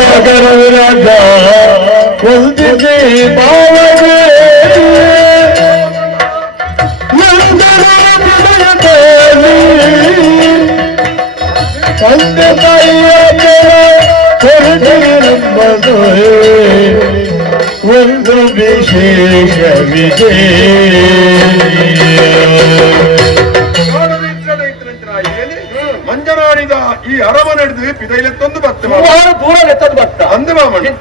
ಸಾಗರ ವಂದಿಸಿ ಬಾಳಗೆ ತಂದೆ ತಾಯಿಯ ಹೊರಟಿರುವುದು ಒಂದು ವಿಶೇಷವಿದೆ. ಮಂಜನಾಡಿದ ಈ ಅರಮನೆ ಹಿಡಿದು ಪಿದೈಲೆತ್ತೊಂದು ಭಕ್ತ ದೂರ ಎತ್ತದ ಭಕ್ತ ಅಂದ ಮಾಮಣ್ಣ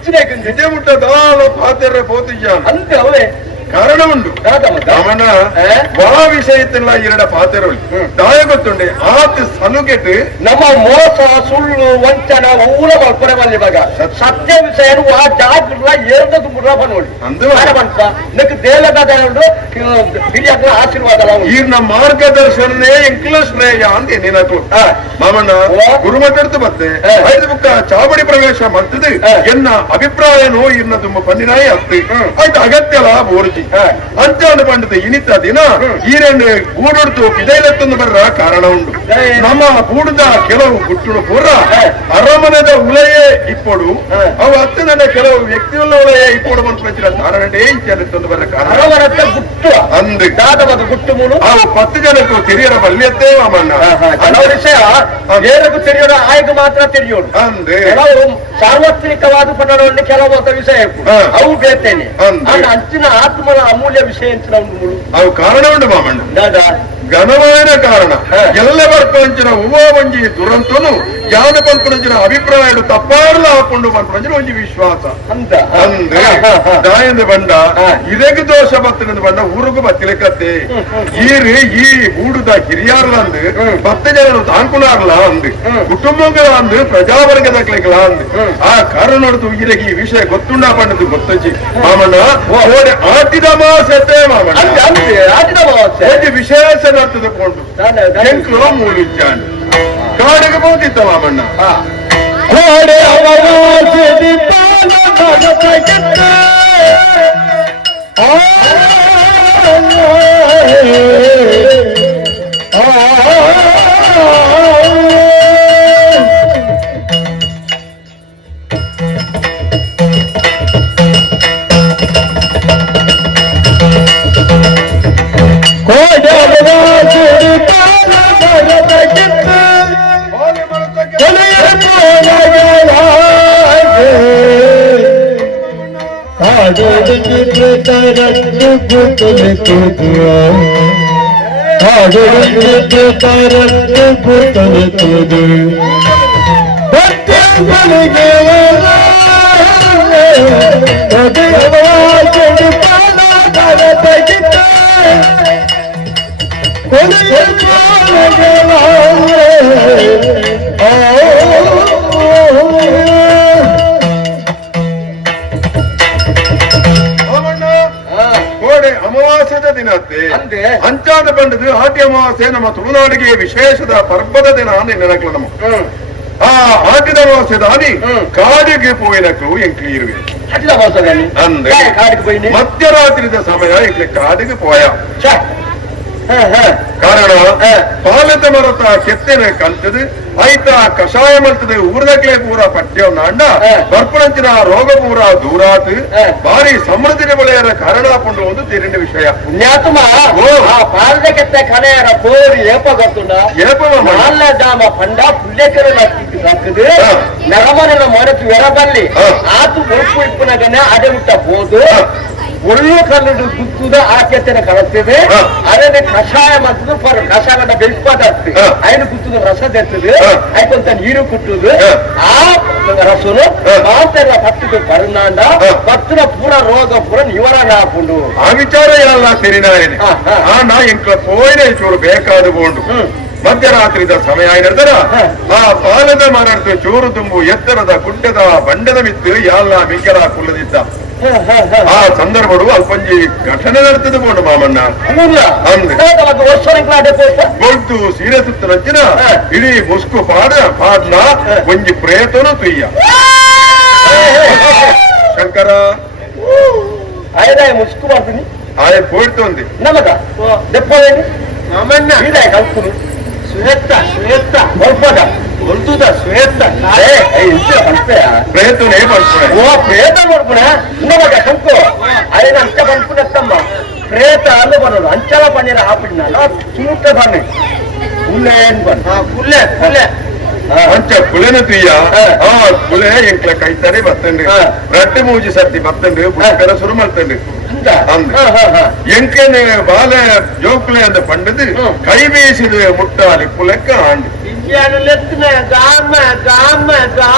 ನಿಜ ಮುಟ್ಟ ದಾಳ ಪಾತೆರ ಪೋತಿಜ್ಜ ಅಂತೆ ಅವೇ ಕಾರಣ ಉಂಟು ಅವನ ವಾ ವಿಷಯತ್ತೆಲ್ಲ ಎರಡ ಪಾತೆರೊಳಿ ದಾಯ ಗೊತ್ತುಂಡೆ ಆತ ಸಲುಗೆಟ್ ನಮ್ಮ ಮೋಸ ಸುಳ್ಳು ವಂಚನ ಊರ ಮಲ್ಪನೆ ಬಂದಿವಾಗ ಸತ್ಯ ವಿಷಯ ಆ ಜಾಗ್ರಲ್ಲ ಎರಡದು ಮುಡ್ರಪ್ಪ ನೋಡಿ ಬಂತ ನಿನಗೆ ದೇವದಾದ ಹಿರಿಯಾಗ ಆಶೀರ್ವಾದ ಈರ್ನ ಮಾರ್ಗದರ್ಶನೇ ಎಂಕ್ಲಶ್ರೇಯ ಅಂತ ನಿನಕು ಮಾಮಣ್ಣ ಗುರುಮಠಡ್ತು ಬತ್ತೆ ಐದು ಬುಕ್ಕ ಚಾವಡಿ ಪ್ರವೇಶ ಮಂತದು ಎನ್ನ ಅಭಿಪ್ರಾಯನೋ ಇರ್ನ ತುಂಬ ಪನ್ನಿನಾಯಿ ಅತ್ತಿ ಆಯ್ತು ಅಗತ್ಯಲ ಬೋರ್ಜಿ ಅಂಚಾಂಡು ಪಂಡದ ಇನಿತ ದಿನ ಈರೆಂಡು ಗೂಡೊಡ್ತು ಪಿದೈಲೆತ್ತೊಂದು ಬರ್ರ ಕಾರಣ ಉಂಟು ನಮ್ಮ ಗೂಡದ ಕೆಲವು ಗುಟ್ಟುಡು ಪೂರ ಅರಮನೆದ ಉಳೆಯೇ ಇಪ್ಪಡು ಅವು ಹತ್ತಿನ ಕೆಲವು ವ್ಯಕ್ತಿಗಳ ಉಳೆಯೇ ಇಪ್ಪಡು ಬಂದ ಕಾರಣೇ ಇಂಚೆತ್ತೊಂದು ಬರ್ರ ಕಾರಣ ಗುಟ್ಟು ಅಂದು ಗುಟ್ಟು ಮೂರು ಅವು 10 ಜನಕ್ಕೂ ತೆರಿಯರ ಬಲ್ಯತ್ತೇ ಮಾಮಣ್ಣ ಕೆಲವು ವಿಷಯ ಏನಕ್ಕೂ ತೆರೆಯೋದು ಆಯ್ಕೆ ಮಾತ್ರ ತೆರೆಯೋದು ಅಂದ್ರೆ ಕೆಲವು ಸಾರ್ವತ್ರಿಕವಾದ ಪಠಣವನ್ನು ಕೆಲವು ವಿಷಯ ಅವು ಬೇತೇನೆ ಅಂಚಿನ ಆತ್ಮನ ಅಮೂಲ್ಯ ವಿಷಯ ಅಂಚಿನ ಅವು ಕಾರಣ ಉಂಟು ಮಾಮಣ್ಣ ಘನವಾದ ಕಾರಣ ಎಲ್ಲ ಬರ್ಪಂಚಿನ ಉವಂಜಿ ದುರಂತನು ಯಾನ ಪಂಪನಂಚಿನ ಅಭಿಪ್ರಾಯ ತಪ್ಪಾಡಲ ಹಾಕೊಂಡು ಪಂಪನಂಚಿನ ಒಂಜಿ ವಿಶ್ವಾಸ ಅಂತ ಅಂದ್ರೆ ದಾಯಂದ ಬಂಡ ಇದಕ್ಕೆ ದೋಷ ಬತ್ತನದ ಬಂಡ ಊರಿಗೂ ಬತ್ತಲಿಕತ್ತೆ ಈರಿ ಈ ಊಡುದ ಹಿರಿಯಾರ್ಲಂದು 10 ಜನರು ತಾಂಕುಲಾರ್ಲ ಅಂದು ಕುಟುಂಬಗಳ ಅಂದು ಪ್ರಜಾವರ್ಗದಕ್ಲಿಕ್ಲ ಅಂದು ಆ ಕಾರಣ ನೋಡಿದು ಇದಕ್ಕೆ ಈ ವಿಷಯ ಗೊತ್ತುಂಡ ಪಂಡದು ಗೊತ್ತಂಚಿ ಮಾಮಣ್ಣ ಓಡೆ ಆಟಿದ ಮಾಸತೆ ಮಾಮಣ್ಣ ವಿಶೇಷ ನರ್ತದಕೊಂಡು ಎಂಕ್ಲೋ ಮೂಲಿಚ್ಚಾಂಡು ಕಾಡಿಗೆ ಬೋದಿತ್ತ ಮಾಮಣ್ಣ ಕೋಡೆ ಅವರಾಜಿ ಅಮಾವಾಸ್ಯದ ದಿನತ್ತೆ ಅಂಚಾದ ಬಂಡದು ಆಟಿ ಅಮಾವಾಸ್ಯೆ ನಮ್ಮ ತುಳುನಾಡಿಗೆ ವಿಶೇಷದ ಪರ್ವದ ದಿನ ನೆನಕ್ಲ ನಮ್ಮ ಆ ಆಟಿದ ಅಮಾವಾಸ್ಯದ ಹಾನಿ ಕಾಡಿಗೆ ಪೋಯಿನಕ್ಲು ಎಂಕ್ಲಿ ಇರುವೆ ಅಂದ್ರೆ ಮಧ್ಯರಾತ್ರಿದ ಸಮಯ ಎಂಕ್ಲಿ ಕಾಡಿಗೆ ಪೋಯ ಕಾರಣ ಪಾಲದ ಮರತ ಕೆತ್ತನೆ ಕಲ್ತದು ಐತ ಕಷಾಯ ಮಲ್ತದೆ ಊರ್ದಕ್ಲೆ ಪೂರ ಪಠ್ಯ ನಾಂಡ ಬರ್ಪಣಂಚಿನ ರೋಗ ಪೂರ ದೂರಾತ್ ಬಾರಿ ಸಮೃದ್ಧಿನ ಬೆಳೆಯರ ಕಾರಣ ಹಾಕೊಂಡು ಒಂದು ತಿರಂಡ ವಿಷಯ ಪಾಲದ ಕೆತ್ತ ಕನೆಯರ ಪೋರಿ ಏಪ ಗೊತ್ತುಂಡ ನಾಲ್ನ ಜಾಮ ಪಂಡ ಪುಲ್ಯಕರ ಹಾಕಿದ್ದು ನರಮನ ಮನಸ್ಸು ಎರಬಲ್ಲಿ ಆತು ಒಪ್ಪು ಇಪ್ಪನಗನೆ ಅಡೆ ಮುಟ್ಟ ಬೋದು ಒಳ್ಳೆ ಕಲ್ಲುಡು ಗುತ್ತುದ ಆ ಕೆತ್ತನೆ ಕಳಿಸ್ತದೆ ಅದನ್ನೇ ಕಷಾಯ ಮತ್ತು ಕಷಾಯದ ಬೆಳ್ಪಾದಾಗ್ತದೆ ಐದು ಗುತ್ತದ ರಸ ತೆರ್ತದೆ ಆಯ್ಕೊಂತ ನೀರು ಕುಟ್ಟುದು ಆ ರಸನು ಮಾತೆಲ್ಲ ಪಟ್ಟಿದ್ದು ಪರಿಣಾಂಡ ಪತ್ತಿನ ಪೂರ ರೋಗ ಪೂರ ನಿವಾರಣೆ ಹಾಕೊಂಡು ಆ ವಿಚಾರ ಎಲ್ಲ ಸರಿನಾಯನೆ ನಾ ಎಂಕ್ಲ ಪೋಯಿನ ಚೂರು ಬೇಕಾದ ಬೋಂಡು ಮಧ್ಯರಾತ್ರಿದ ಸಮಯ ಏನಿರ್ತಾರ ಆ ಪಾಲದ ಮರಡ್ದು ಚೂರು ತುಂಬು ಎತ್ತರದ ಗುಡ್ಡದ ಬಂಡದ ಮಿತ್ತು ಎಲ್ಲ ಮಿಂಕೆಲ ಕುಲ್ಲದಿದ್ದ ಆ ಸಂದರ್ಭಡು ಅಲ್ಪಂಜಿ ಘಟನೆ ನಡ್ತದೆ ಬೋಂಡು ಮಾಮಣ್ಣ ಗೊಳ್ತು ಸೀರೆ ಸುತ್ತ ನಚ್ಚಿನ ಇಡೀ ಮುಸ್ಕು ಪಾಡ್ನ ಒಂಜಿ ಪ್ರೇತನು ತುಯ್ಯ ಶಂಕರ ಆಯ್ದಾಯ ಮುಸ್ಕು ಮಾಡ್ತೀನಿ ಆಯ ಪೋಯ್ತು ಅಂದಿ ನಮಗ ದೆಪ್ಪ ಮಾಮಣ್ಣ ಕಲ್ಪುನು ಸುಯತ್ತ ಸ್ವಲ್ಪದ ಹೊಲ್ತುದ ಶ್ವೇತ ಪ್ರೇತನೇ ಬರ್ತಾರೆ ಓ ಪ್ರೇತ ಮಾಡ್ಬಿಡ ಇನ್ನೊಬ್ಬ ಕಂಕು ಅದೇ ಅಂಚ ಬಂದ್ಬಿಡತ್ತಮ್ಮ ಪ್ರೇತ ಅಲ್ಲ ಬರೋದು ಅಂಚಲ ಪನ್ನೀರ ಹಾಪಿಡ್ನಲ್ಲ ಸೂಟ ಬನ್ನಿ ಪುಲ್ಲೆ ಏನ್ ಬಂದು ಪುಲ್ಲೆ ಪುಲ್ಲೆ ಅಂಚ ಪುಳೆನ ತುಯ್ಯ ಆ ಪುಳೆ ಎಂಕ್ಲ ಕೈತಾನೆ ಬರ್ತಂಡ್ರಿ ರಟ್ಟೆ ಮೂಜಿ ಸರ್ತಿ ಬರ್ತಂಡ್ರಿ ಪುಷ್ಕರ ಶುರು ಮಾಡ್ತಂಡ್ರಿ ಎಂಕ್ಲೆನೆ ಬಾಲ ಜೋಕ್ಲೆ ಅಂತ ಪಂಡದು ಕೈ ಬೇಸಿದ ಮುಟ್ಟಾಲಿ ಪುಲೆಕ್ಕ ಆಂಡು ಲೆತ್ತಿನ ಗಾಮ ಗಾಮ ಗಾ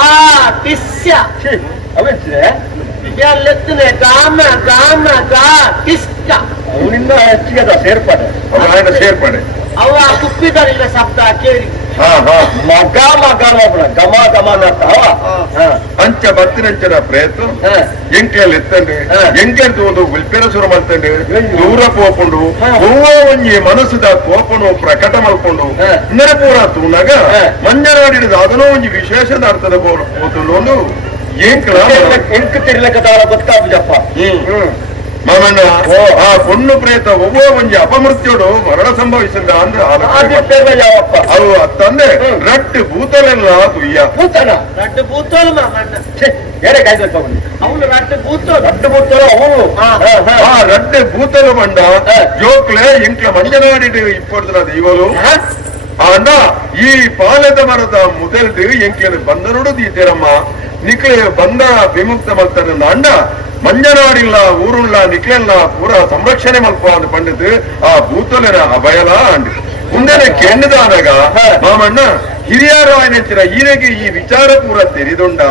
ಟಿಸ್ಯ ಲೆತ್ತಿನ ಗಾಮ ಗಾಮ ಗಾ ಟಿಸ್ಕ ಅವನಿಂದ ಹೆಚ್ಚಿಗೆ ಸೇರ್ಪಡೆ ಅವನ ಸೇರ್ಪಡೆ ಅವ ತುಪ್ಪಿದಾರಿಲ್ಲ ಶಬ್ದ ಕೇಳಿ ಮಗ ಮಗ ಗಮ ಗಮ ಅಂಚ ಬತ್ತಿನಂಚನ ಪ್ರಯತ್ನ ಎಂಕ್ಲೆಲ್ಲಿ ಎತ್ತಂಡು ಎಂಕ್ಲೆಂತ ಒಂದು ಉಲ್ಪೆನ ಶುರು ಮಾಡ್ತಂಡು ದೂರ ಪೋಪುಂಡು ಹೂವ ಒಂಜಿ ಮನಸ್ಸುದ ಕೋಪನು ಪ್ರಕಟ ಮಲ್ಕೊಂಡು ನೆನಪೂರ ತೂನಾಗ ಮಂಜನಾಡಿದ ಅದನ್ನೋ ಒಂಜಿ ವಿಶೇಷದ ಅರ್ಥದ ಹೋತುಂಡು ಒಂದು ಎಂಕ್ ತಿರ್ಲಕದಾಳ ಗೊತ್ತಾಗುದಪ್ಪ ಮಾಮಣ್ಣ ಆ ಪೊಣ್ಣು ಪ್ರೇತ ಒಬ್ಬ ಒಂಜಿ ಅಪಮೃತ್ಯುಡು ಮರಣ ಸಂಭವಿಸಿದ ಅಂದ್ರೆ ಅವು ಅತ್ತಂದ್ರೆ ರಟ್ಟು ಭೂತಲೆಲ್ಲ ತುಯ್ಯ ಭೂತನ ರಟ್ಟು ಭೂತೋಲ ಮಾಮಣ್ಣ ಬೇರೆ ಕಾಯ್ದಪ್ಪ ಅವನು ರಟ್ಟು ಭೂತೋ ರಟ್ಟು ಭೂತೋಲ ಅವನು ಆ ರಡ್ಡೆ ಭೂತಲು ಬಂಡ ಜೋಕ್ಲೆ ಎಂಕ್ಲ ಮಂಜನಾಡಿಡು ಇಪ್ಪಡ್ದ ಇವಳು ಅಂಡ ಈ ಪಾಲದ ಮರದ ಮುದಲ್ದು ಎಂಕ್ಲೆ ಬಂದರುಡು ದೀತಿರಮ್ಮ ನಿಕ್ಲೆ ಬಂದ ವಿಮುಕ್ತ ಮಲ್ತನ ಅಂಡ ಮಂಜನಾಡಿಲ್ಲ ಊರುಳ್ಳ ನಿಕ್ಲೆಲ್ಲ ಪೂರ ಸಂರಕ್ಷಣೆ ಮಲ್ಪ ಅಂತ ಪಂಡಿತು ಆ ಭೂತಲೆನ ಅಭಯಲ ಅಂಡು ಮುಂದೆ ಕೆಣ್ಣದಾದಾಗ ಮಾಮಣ್ಣ ಹಿರಿಯರು ಆಯ್ನೆಚ್ಚಿನ ಈನೆಗೆ ಈ ವಿಚಾರ ಪೂರ ತೆರಿದೊಂಡ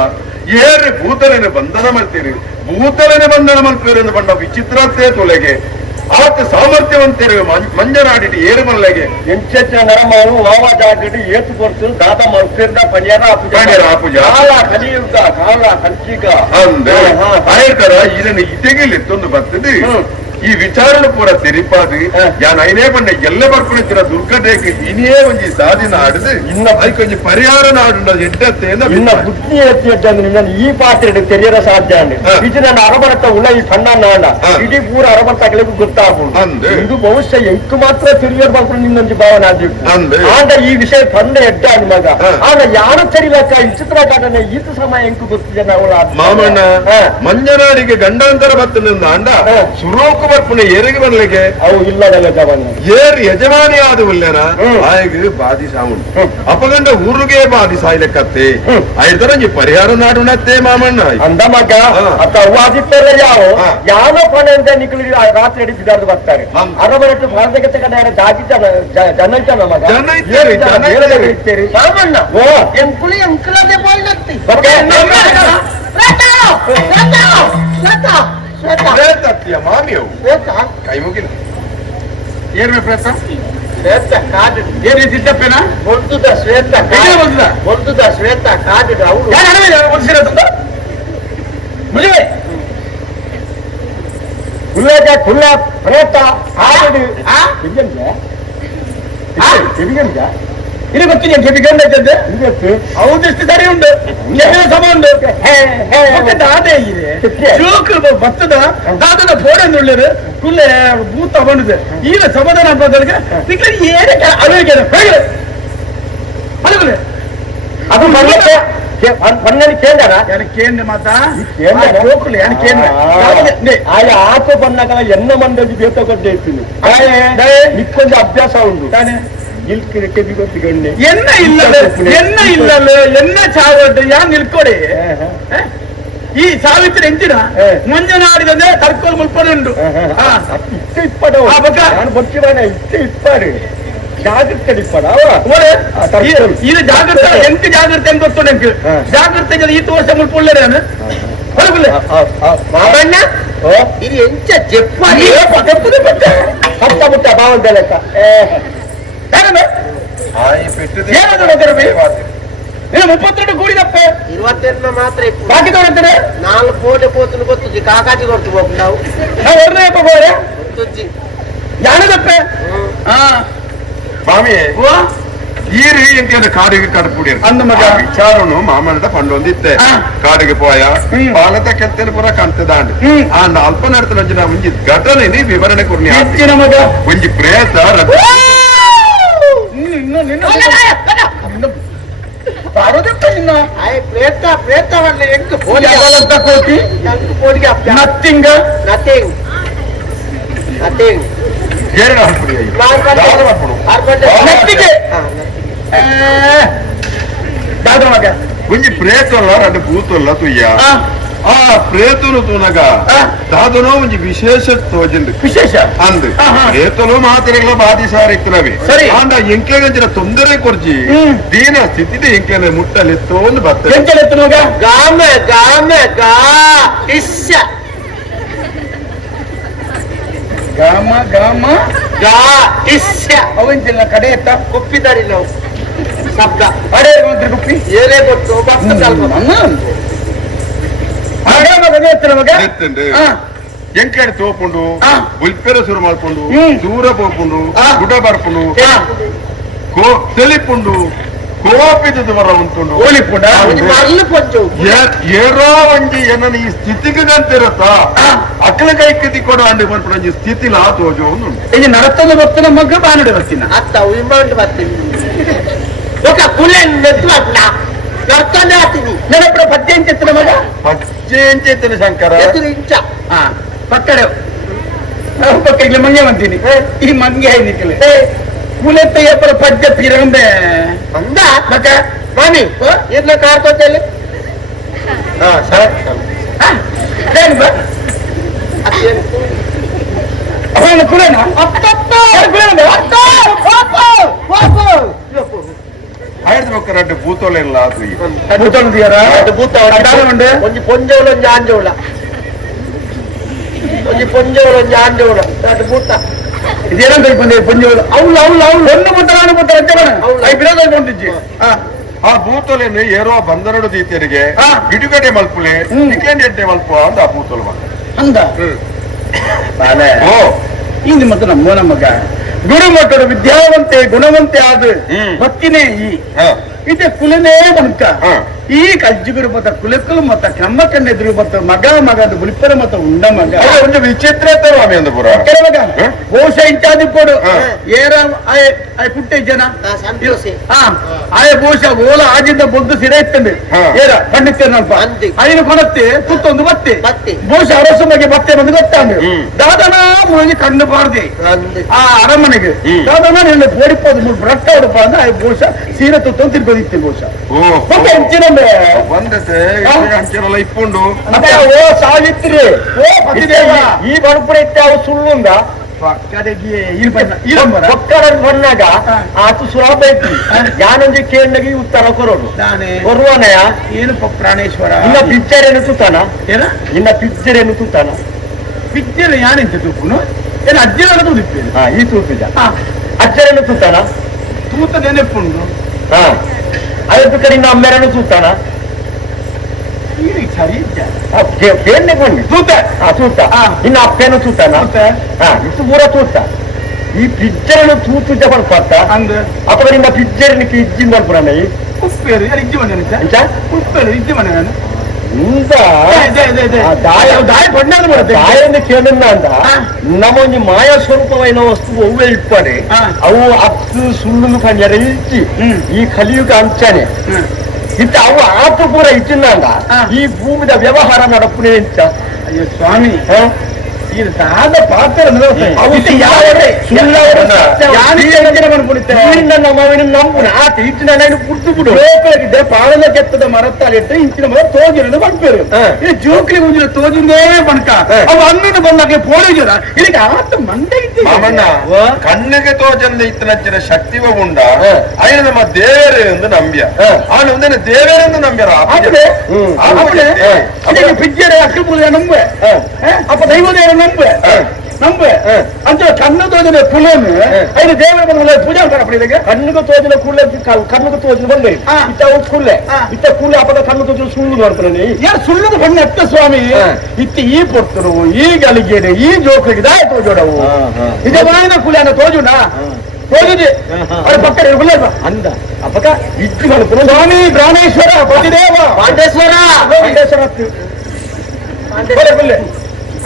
ಏರು ಭೂತಲೆನ ಬಂಧನ ಮಲ್ತೀರಿ ಭೂತಲೆನ ಬಂಧನ ಮಲ್ಪೇರು ಎಂದು ಬಂಡ ವಿಚಿತ್ರತೆ ತೊಲೆಗೆ ಆತ ಸಾಮರ್ಥ್ಯವಂತರು ಮಂಜನಾಡಿಟ್ಟು ಏರು ಮಲ್ಲೆಗೆ ಎಂಚೆಚ್ಚ ನರಮಾನು ವಾವಾಜಾಡಿಟ್ಟು ಏತು ಕೊಡ್ತು ದಾತ ಮಲ್ಪೇರ್ದ ಪಣ್ಯರ ಆಪುಜ ಕಾಲ ಕಲಿಯುಗ ಕಾಲ ಕಂಚಿಗ ಅಂದ ಆಯ್ತರ ಇದನ್ನು ಇತೆಗಿಲ್ ಎತ್ತೊಂದು ಬರ್ತದೆ ಈ ವಿಚಾರಣ ಪೂರ ತೆರಿಪಾದು ಯಾನ್ ಐನೇ ಬಂಡ ಎಲ್ಲ ಬರ್ಕೊಳ್ತಿರ ದುರ್ಗದೇಗೆ ಇನಿಯೇ ಒಂಜಿ ಸಾಧಿನ ಆಡಿದು ಇನ್ನ ಅದಕ್ಕೊಂಜಿ ಪರಿಹಾರ ನಾಡು ಎಡ್ಡತ್ತೆ ಇನ್ನ ಬುದ್ಧಿ ಎತ್ತಿ ಈ ಪಾತ್ರೆ ತೆರೆಯರ ಸಾಧ್ಯ ಇದು ನನ್ನ ಅರಬರತ ಉಳ್ಳ ಈ ಸಣ್ಣ ನಾಡ ಇಡೀ ಪೂರ ಅರಬರ್ತಾಗಲಿಗೂ ಗೊತ್ತಾಗ್ಬೋದು ಇದು ಬಹುಶಃ ಎಂಕು ಮಾತ್ರ ತೆರಿಯರ್ ಬರ್ಕೊಂಡು ನಿನ್ನೊಂದು ಭಾವನೆ ಆದಿತ್ತು ಆಂಡ ಈ ವಿಷಯ ತಂಡ ಎಡ್ಡ ಮಗ ಆಗ ಯಾರು ತೆರಿಲಕ್ಕ ವಿಚಿತ್ರ ಕಾರಣ ಈತ ಸಮಯ ಎಂಕು ಗೊತ್ತಿದೆ ನಾವು ಮಾಮಣ್ಣ ಮಂಜನಾಡಿಗೆ ಗಂಡಾಂತರ ಬರ್ತದೆ ಅಂಡ ಸುರೋಕು ಬರ್ಪುಣ ಏರಿಗೆ ಬರ್ಲಿಕ್ಕೆ ಅವು ಇಲ್ಲದಲ್ಲ ಜವಾನ ಏರ್ ಯಜಮಾನಿ ಆದವಲ್ಲೇನ ಆಯ್ಗೆ ಬಾದಿ ಸಾವುಂಡು ಅಪಗಂಡ ಊರಿಗೆ ಬಾದಿ ಸಾಯ್ಲೆಕ್ಕತ್ತೆ ಆಯ್ತರ ಈ ಪರಿಹಾರ ನಾಡುನತ್ತೆ ಮಾಮಣ್ಣ ಅಂದ ಮಗ ಅತ್ತ ಅವಾದಿತ್ತರ ಯಾವ ಕೊನೆಯಿಂದ ನಿಕ್ಕಲಿ ರಾತ್ರಿ ಅಡಿ ಬಿದ್ದಾರ್ದು ಬರ್ತಾರೆ ಅರಬರಟ್ಟು ಭಾರತಕ್ಕೆ ಕಡೆ ಜಾತಿ ಜನ ಇದ್ದಾನ ಮಗ ಇರ್ತೇರಿ ಸಾಮಣ್ಣ ಓ ಎಂಕುಳಿ ಎಂಕುಲದೆ ಬೋಲ್ನತ್ತಿ ಮಾಮಿಯವು ಕೈ ಮುಗಿನ ಏನ್ ಪ್ರಯತ್ನ ಶ್ವೇತ ಕಾದು ಏನ್ ಸಿದ್ದಪ್ಪೇನ ಹೊಲ್ತುದ ಶ್ವೇತ ಹೊಲ್ತುದ ಶ್ವೇತ ಕಾದು ಅವಳು ಕುಲ್ಲಜ ಕುಲ್ಲ ಪ್ರೇತ ಕಾದು ತಿರುಗಂಜ ಇದು ಗೊತ್ತಿದೆ ಕೆಬಿಗಂಡ ಹೌದಷ್ಟು ಸರಿ ಉಂಟು ಸಮ ಉಂಟು ಅದೇ ಇದೆ ಭತ್ತದ ದಾದದ ಫೋಡನ್ನು ಉಳ್ಳರು ಕುಲ್ಲೆ ಭೂತ ಬಂದಿದೆ ಈಗ ಸಮಾಧಾನ ಹಬ್ಬದೊಳಗೆ ಏನಕ್ಕೆ ಅಡುಗೆ ಅದು ಪನ್ನಡಿ ಕೇಂದ್ರ ಕೇಂದ್ರ ಮಾತಾ ಆಚೆ ಬಂದಾಗ ಎನ್ನ ಮಂದಿ ಬೇತ ಕೊಟ್ಟೆ ಇರ್ತೀನಿ ನಿಕ್ಕೊಂದು ಅಭ್ಯಾಸ ಉಂಟು ಎನ್ನ ಇಲ್ಲಲ್ಲ ಎನ್ನ ಚಾವಟ್ಟು ಯಾ ನಿಲ್ಕೊಡಿ ಈ ಸಾವಿತ್ರಿ ಎಂಚಿನ ಮಂಜನಾಡಿದಂದ್ರೆ ತರ್ಕೋಲ್ ಮುಲ್ಪನುಂಡು ಇಪ್ಪಡು ಇಪ್ಪಾಡು ಜಾಗ್ರತೆ ಇದು ಜಾಗ್ರತೆ ಎಂಟು ಜಾಗ್ರತೆ ಅಂತ ಗೊತ್ತು ನಂಗೆ ಜಾಗ್ರತೆ ಈತ ವರ್ಷ ಮುಲ್ಪುಳ್ಳೇನು ಮಾವಣ್ಣ ಇದು ಎಂಚ ಜಪ್ಪಾಡಿ ಹತ್ತ ಮುಟ್ಟ ಬಾವಂತ ಲೆಕ್ಕ ಮುಪ್ಪತ್ತೆರಡು ಕೂಡಿದಪ್ಪೆ 22 ಮಾತ್ರ ಬಾಕಿ ತಗೊಂಡ್ರೆ 4 ಕೋಟಿ ಪೋತನು ಗೊತ್ತು ಕಾಕಾಜಿ ಕೊಡ್ತು ನಾವು ಜಾನದಪ್ಪೆ ಸ್ವಾಮಿ ಈರಿ ಎಂತ ಕಾಡಿಗೆ ಕಡಪುಡಿ ಅಂದ ಮಗ ವಿಚಾರನು ಮಾಮನದ ಪಂಡೊಂದಿತ್ತೆ ಕಾಡಿಗೆ ಪೋಯ ಪಾಲತ ಕೆತ್ತಲು ಪುರ ಕಂತದಾಂಡ್ ಆ ಅಲ್ಪ ನಡ್ತನ ಜನ ಒಂಜಿ ಘಟನೆ ವಿವರಣೆ ಕೊರ್ನಿ ಮಗ ಒಂಜಿ ಪ್ರೇತ ಬಾರೋದಪ್ಪ ಇನ್ನು ಪ್ರೇತ ಪ್ರೇತವಲ್ಲ ಎಂಟು ಅಂತ ಕೋಟಿ ಕೋಟಿಗೆ ನಥಿಂಗ್ ನಥಿಂಗ್ ನಥಿಂಗ್ ಏರಡ ಹಾಕ್ಬಿಡಿ ಯಾವ್ದು ಮಾಡ್ಬಿಡು ನೆತ್ತಿಗೆ ದಾದ ಮಗ ಒಂಜಿ ಪ್ರೇತಲ್ಲ రెండు ಭೂತಲ್ಲ ತುಯ್ಯ ಆ ಪ್ರೇತನು ತೂನಗ ದಾದನೋ ಒಂಜಿ ವಿಶೇಷ ತೋಜಂದು ವಿಶೇಷ ಅಂದ್ ಪ್ರೇತಲು ಮಾತ್ರೆಗಳ ಬಾಧಿಸಾರಿಕ್ತನವೆ ಸರಿ ಆಂಡ ಎಂಕ್ಲೆಗಂಚಿನ ತೊಂದರೆ ಕೊರ್ಜಿ ದೀನ ಸ್ಥಿತಿದೆ ಎಂಕ್ಲೆನೆ ಮುಟ್ಟಲೆತ್ತೋ ಒಂದು ಬರ್ತದೆ ಎಂತೆಲೆತ್ತು ಮಗ ಗಾಮ ಗಾಮ ಗಾ ಇಸ್ಸ ಗಾಮ ಗಾಮ ಗಾ ಇಸ್ಸ ಅವಂತಿಲ್ಲ ಕಡೆ ಎತ್ತ ಒಪ್ಪಿದ್ದಾರೆ ನಾವು ಶಬ್ದ ಅಡೇ ಗುಪ್ಪಿ ಏನೇ ಗೊತ್ತು ಭಕ್ತ ಮಗ ಎತ್ತಂಡು ಎಂಕ್ಲೆನೆ ತೋಪುಂಡು ಉಲ್ಪೆರ ಶುರು ಮಾಡ್ಕೊಂಡು ಹ್ಮ್. ದೂರ ಪೋಪುಂಡು ಆ. ಗುಡ ಬರ್ಪುಂಡು ತೆಲಿಪುಂಡು ಕೋಪಿದ್ದು ಬರ ಉಂಟುಂಡು ಓಲಿಪುಂಡ ಮರಳು ಕೊಂಚು ಏರೋ ಒಂಜಿ ಏನನ್ನ ಈ ಸ್ಥಿತಿಗೆ ಗಂತಿರತ್ತ ಅಕ್ಕಲ ಕೈ ಕತಿ ಕೊಡ ಅಂಡಿ ಬಂದ್ಬಿಡ ಒಂಜಿ ಸ್ಥಿತಿಲ ತೋಜೋ ಒಂದು ಇದು ನಡತನ ಭಕ್ತನ ಮಗ ಬಾನುಡಿ ಬರ್ತೀನ ಅತ್ತ ವಿಮಾನ ಬರ್ತೀನಿ ఒక ಕುಲೆನ್ ನೆತ್ತು ಅಲ್ಲ ಕರ್ತನೆ ಆತೀನಿ ನೆನಪುರ ಪದ್ಯ ಎಂತೆತ್ತಿನ ಮಗ ಪಚ್ಚೇಂಚೆತ್ತಿನ ಶಂಕರ ಎದುರು ಇಂಚ ಹಾ ಪಕ್ಕಡೆ ಪಕ್ಕ ಇಲ್ಲಿ ಮಂಗೆ ಬಂತೀನಿ ಈ ಮಂಗೆ ಏನಿಕ್ಕಿಲ್ಲ ಕುಲೆತ್ತ ಎಪ್ಪರ ಪದ್ಯ ಪಿರಂಬೆ ಅಂದ ಮಕ್ಕ ಮಾಮಿ ಇರ್ಲ ಕಾರ್ಕೋತಲ್ಲಿ ಏನು ಬಾ ಅವನ ಕುಲೇನ ಆಯ್ತು ಬಕ್ಕ రెండు ಭೂತೋಲೆ ಇಲ್ಲ ಅದು ಭೂತೋಣ ಭೂತ ಒಂಜಿ ಪೊಂಜೋಳ ಒಂಜಿ ಆಂಜೋಳ ಒಂಜಿ ಪೊಂಜೋಳ ಒಂಜಿ ಆಂಜೋಳ ಎರಡು ಭೂತ ಇದೇನಂತ ಬಂದೆ ಪಂಜೋಳು ಅವ್ಳು ಅವ್ಳು ಅವ್ಳು ಒಂದು ಮುಟ್ಟ ನಾನು ಮುಟ್ಟ ರಜೆ ಐ ಬಿಡೋದು ಬಂದಿಜ್ಜಿ ಆ ಭೂತೋಲೆನು ಏರೋ ಬಂದರಡು ದೀತಿಯರಿಗೆ ಗಿಡುಗಡೆ ಮಲ್ಪುಲೆ ಚಿಕನ್ ಎಡ್ಡೆ ಮಲ್ಪು ಅಂತ ಆ ಭೂತೋಲು ಅಂದ ಓ ಇಂದು ಮತ್ತು ನಮ್ಮ ಮಗ ಗುರುಮಟ್ಟರು ವಿದ್ಯಾವಂತೆ ಗುಣವಂತೆ ಆದ ಭಕ್ತಿನೇ ಇದೆ ಕುಲನೇ ಬಂಕ ಈ ಕಜ್ಜಿಗುರು ಮತ್ತ ಕುಲಕ್ಕಲು ಮತ್ತ ಕ್ರಮ ಕಂಡೆದ್ರು ಮತ್ತ ಮಗ ಮಗದ ಬುಲಿಪರ ಮತ್ತ ಉಂಡ ಮಗ ಒಂದು ವಿಚಿತ್ರ ಸ್ವಾಮಿ ಅಂದ ಪುರ ಮಗ ಘೋಷ ಇಂಚಾದಿ ಕೊಡು ಏರ ಪುಟ್ಟ ಜನ ಸಂತೋಷಿ ಆಯ ಘೋಷ ಓಲ ಆಜಿಂದ ಬೊದ್ದು ಸಿರ ಇತ್ತಂದೆ ಏರ ಖಂಡಿತ ನಲ್ಪ ಐನು ಕೊಡತ್ತೆ ತುತ್ತೊಂದು ಬತ್ತೆ ಘೋಷ ಅರಸು ಬಗ್ಗೆ ಬತ್ತೆ ಬಂದು ಗೊತ್ತಾಂದು ದಾದನ ಮುಗಿ ಕಣ್ಣು ಬಾರ್ದೆ ಆ ಅರಮನೆಗೆ ದಾದನ ನಿನ್ನ ಬೋಡಿಪ್ಪದು ಮೂರು ರಟ್ಟ ಹೊಡಪ ಅಂದ್ರೆ ಆ ಘೋಷ ಸೀರೆ ತುತ್ತೊಂದು ತಿರ್ಗೋದಿತ್ತೆ ಘೋಷ ಹೆಚ್ಚಿನ ಬಂದತೆ ಹಂಚಿರಲ್ಲ ಇಪ್ಪುಂಡು ಓ ಸಾವಿತ್ರಿ ಓ ಪತಿದೇವ ಈ ಬರುಪುರ ಇತ್ತೆ ಅವು ಸುಳ್ಳುಂದ ಒಕ್ಕಡ ಬಂದಾಗ ಆತು ಸುಲಭ ಐತಿ ಯಾನೊಂದು ಕೇಳಿಗೆ ಉತ್ತರ ಕೊರೋದು ಬರುವನಯ ಏನು ಪ್ರಾಣೇಶ್ವರ ಇನ್ನ ಪಿಕ್ಚರ್ ಏನು ತೂತಾನ ಏನ ಇನ್ನ ಪಿಕ್ಚರ್ ಏನು ತೂತಾನ ಪಿಕ್ಚರ್ ಯಾನೆಂತ ತೂಪುನು ಏನು ಅಜ್ಜನ ತೂದಿಪ್ಪೇನು ಈ ತೂತಿದ ಅಜ್ಜರನ್ನು ತೂತಾನ ತೂತ ನೆನಪುಂಡು ಅದಕ್ಕೆ ಕಡೆಯಿಂದ ಅಮ್ಮೆರನ್ನು ತೂತಾನ ಸರಿ ಪೇರ್ನೆ ಕೊಂಡು ತೂತ ತೂತ ಇನ್ನು ಅಪ್ಪೇನು ತೂತಾನ ಇದು ಪೂರ ತೂತ ಈ ಪಿಜ್ಜರನ್ನು ತೂತಿದ್ದ ಬರ್ಪತ್ತ ಅಂದ್ ಅಪರಿಂದ ಪಿಜ್ಜರನಿಗೆ ಇಜ್ಜಿಂದ ಬರ್ಪುರಣ್ಣ ಉಪ್ಪೇರು ಇಜ್ಜಿ ಮನೆ ಉಪ್ಪೇರು ಇಜ್ಜಿ ಮನೆ ನಾನು ದಾಯಂದು ಕೇಳಿಲ್ಲ ಅಂತ ನಮ್ಮೊಂದು ಮಾಯಾ ಸ್ವರೂಪವೈನ ವಸ್ತು ಅವೇ ಇಟ್ಟಾರೆ ಅವು ಅತ್ತು ಸುಳ್ಳು ಕಂಡ್ಯಾರ ಇಚ್ಚಿ ಈ ಕಲಿಯುಗ ಅಂಚಾನೆ ಇತ್ತ ಅವು ಆತು ಪೂರ ಇಚ್ಚಿಲ್ಲ ಅಂದ ಈ ಭೂಮಿದ ವ್ಯವಹಾರ ನಡಪುನೇ ಇಂಚ ಅಯ್ಯೋ ಸ್ವಾಮಿ ಇದು ಸಾದ ಪಾತ್ರ ಪಾಲನ ಕೆತ್ತದ ಮರತ್ತಾಲಿಟ್ಟು ಇಂಚಿನ ಮರ ತೋಜಿನ ಬಡ್ಪೇರು ಇದು ಜೋಕ್ಲಿ ಮುಂಜಿನ ತೋಜಿಂದೇ ಬಣ್ಕ ಅವು ಅಣ್ಣಿನ ಬಂದಾಗೆ ಪೋಳಿಜರ ಇದಕ್ಕೆ ಆತ ಮಂಡೆ ಮಾಮಣ್ಣ ಕಣ್ಣಿಗೆ ತೋಜಂದ ಇತ್ತನಚ್ಚಿನ ಶಕ್ತಿವ ಉಂಡ ಅಯ್ಯ ನಮ್ಮ ದೇವರೇ ಎಂದು ನಂಬ್ಯ ಅವನು ಒಂದೇನು ದೇವರೇ ಎಂದು ನಂಬ್ಯಾರ ಪಿಜ್ಜರೆ ಅಕ್ಕಪೂಜೆ ನಂಬೆ ಅಪ್ಪ ದೈವದೇವ ನಂಬೆ ಅಂತ ಕಣ್ಣು ತೋಜಿನ ಕುಲನು ಐದು ದೇವರ ಬಂದ ಪೂಜಾ ಮಾಡ್ತಾರೆ ಅಪ್ಪ ಇದಕ್ಕೆ ಕಣ್ಣುಗೆ ತೋಜಿನ ಕುಳ್ಳೆ ಕಣ್ಣುಗೆ ತೋಜಿನ ಬಂದೆ ಇತ್ತ ಕುಳ್ಳೆ ಇತ್ತ ಕುಳ್ಳೆ ಅಪ್ಪದ ಕಣ್ಣು ತೋಜಿನ ಸುಳ್ಳು ನೋಡ್ತಾನೆ ಯಾರು ಸುಳ್ಳುದು ಬಣ್ಣ ಎತ್ತ ಸ್ವಾಮಿ ಇತ್ತ ಈ ಪೊರ್ತರು ಈ ಗಲಿಗೆಡೆ ಈ ಜೋಕಿಗೆ ದಾಯ ತೋಜೋಡವು ಇದ ಬಾಯಿನ ಕುಳ್ಳೆನ ತೋಜುನಾ ತೋಜುದೆ ಅವ್ರ ಪಕ್ಕ ಇರ್ಬಲ್ಲ ಅಂದ ಅಪ್ಪಕ ಇಜ್ಜಿ ಮಾಡ್ತಾರೆ ಸ್ವಾಮಿ ಪ್ರಾಣೇಶ್ವರ ಪತಿದೇವ ಪಾಂಡೇಶ್ವರ ಪಾಂಡೇಶ್ವರ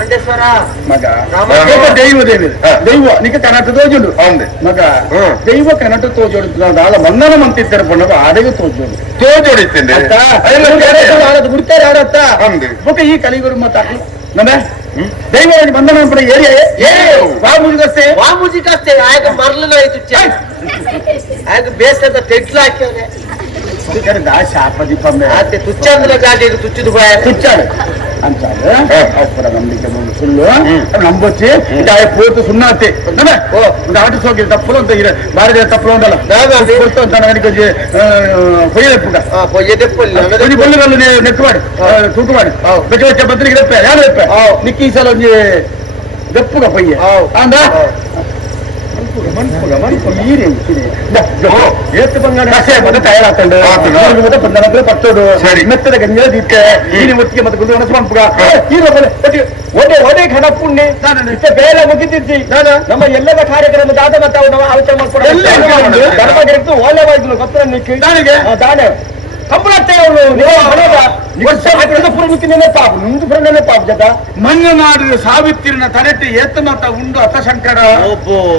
ಅಂಡೇಶ್ವರ ಮಗ ರಾಮ. ದೈವ ದೇವಿ ದೈವ ನಿಕ್ಕೆ ಕನ್ನಡ ತೋಜುಂಡು అవును ಮಗ ದೈವ ಕನ್ನಡ ತೋಜುಂಡು ದಾಳ ಬಂಧನ ಮಂತಿದ್ದಾರೆ ಪಣ್ಣಗ ಆಡೆಗೆ ತೋಜುಂಡು తోజోడిచ్చింది ಗುಡ್ತಾರೆ ಆಡತ್ತ అవును ಬೊಕ್ಕ ಈ ಕಲಿಗುರು ಮಾತಾಡ್ಲು ನಮ ದೈವ ಬಂಧನ ಪಡ ಏರಿಯಾ ಬಾಬುಜಿಗಷ್ಟೇ ವಾಮುಜಿಗಷ್ಟೇ ಆಗ ಮರಳು ತುಚ್ಚ ಆಗ ಬೇಸದ ತೆಗ್ಲು ಹಾಕ್ಯವನೆ ಶಾಪ ದೀಪಮ್ಮೆ ಆತೆ ತುಚ್ಚ ಅಂದ್ರೆ ಗಾಡಿ ತುಚ್ಚಿದು ಬಾಯ ತುಚ್ಚಾಡು ಅಂಚಾಡು ಅಪ್ಪರ ನಂಬಿಕೆ ಮುಂದೆ ಸುಳ್ಳು ನಂಬೊಚ್ಚಿ ಪೂರ್ತಿ ಸುಣ್ಣಾತೆ ಓ ಒಂದು ಆಟ ಸೋಗಿ ತಪ್ಪಲು ಅಂತ ಭಾರತ ತಪ್ಪಲು ಉಂಟಲ್ಲ ಕೊಡ್ತು ಅಂತ ನನಗೆ ಕೊಂಚ ಪೊಯ್ಯದೆಪ್ಪುಗ ಕೊಂಚ ಬೊಲ್ಲುಗಲ್ಲು ನೆಟ್ಟು ಮಾಡಿ ತೂಕು ಮಾಡಿ ಬೆಚ್ಚ ಬೆಚ್ಚ ಬದ್ರಿಗೆ ದೆಪ್ಪೆ ಯಾರು ದೆಪ್ಪೆ ನಿಕ್ಕಿ ಸಲ ಒಂಜಿ ದೆಪ್ಪುಗ ಪೊಯ್ಯ ಅಂದ ಏತ್ತು ಬಂಗಾರ ಮತ್ತೆ ತಯಾರಾಗ್ತಂಡು ಮತ್ತೆ ಬಂದ ಪತ್ತೋಡು ಮೆತ್ತದ ಗಂಜಲ ದೀತೆ ನೀನು ಒತ್ತಿಗೆ ಮತ್ತೆ ಗುಂಡು ಒಣಸು ಮಂಪುಗ ಒಡೆ ಒಡೆ ಖಡ ಪುಣ್ಯ ಬೇರೆ ಮುಗಿದಿರ್ತಿ ನಮ್ಮ ಎಲ್ಲದ ಕಾರ್ಯಕ್ರಮ ದಾದ ಮತ್ತೆ ನಾವು ಆಲೋಚನೆ ಮಾಡ್ಕೊಂಡು ಧರ್ಮಗಿರಿತು ಒಳ್ಳೆವಾಯ್ತು ಗೊತ್ತ ನಿಕ್ಕಿ ದಾನೆ ಕಂಪಳತ್ತೆ ಮಣ್ಣನಾಡು ಸಾವಿತ್ರಿನ ತರಟಿ ಎತ್ತು ಮತ ಉಂಡು ಅತಶಂಕರ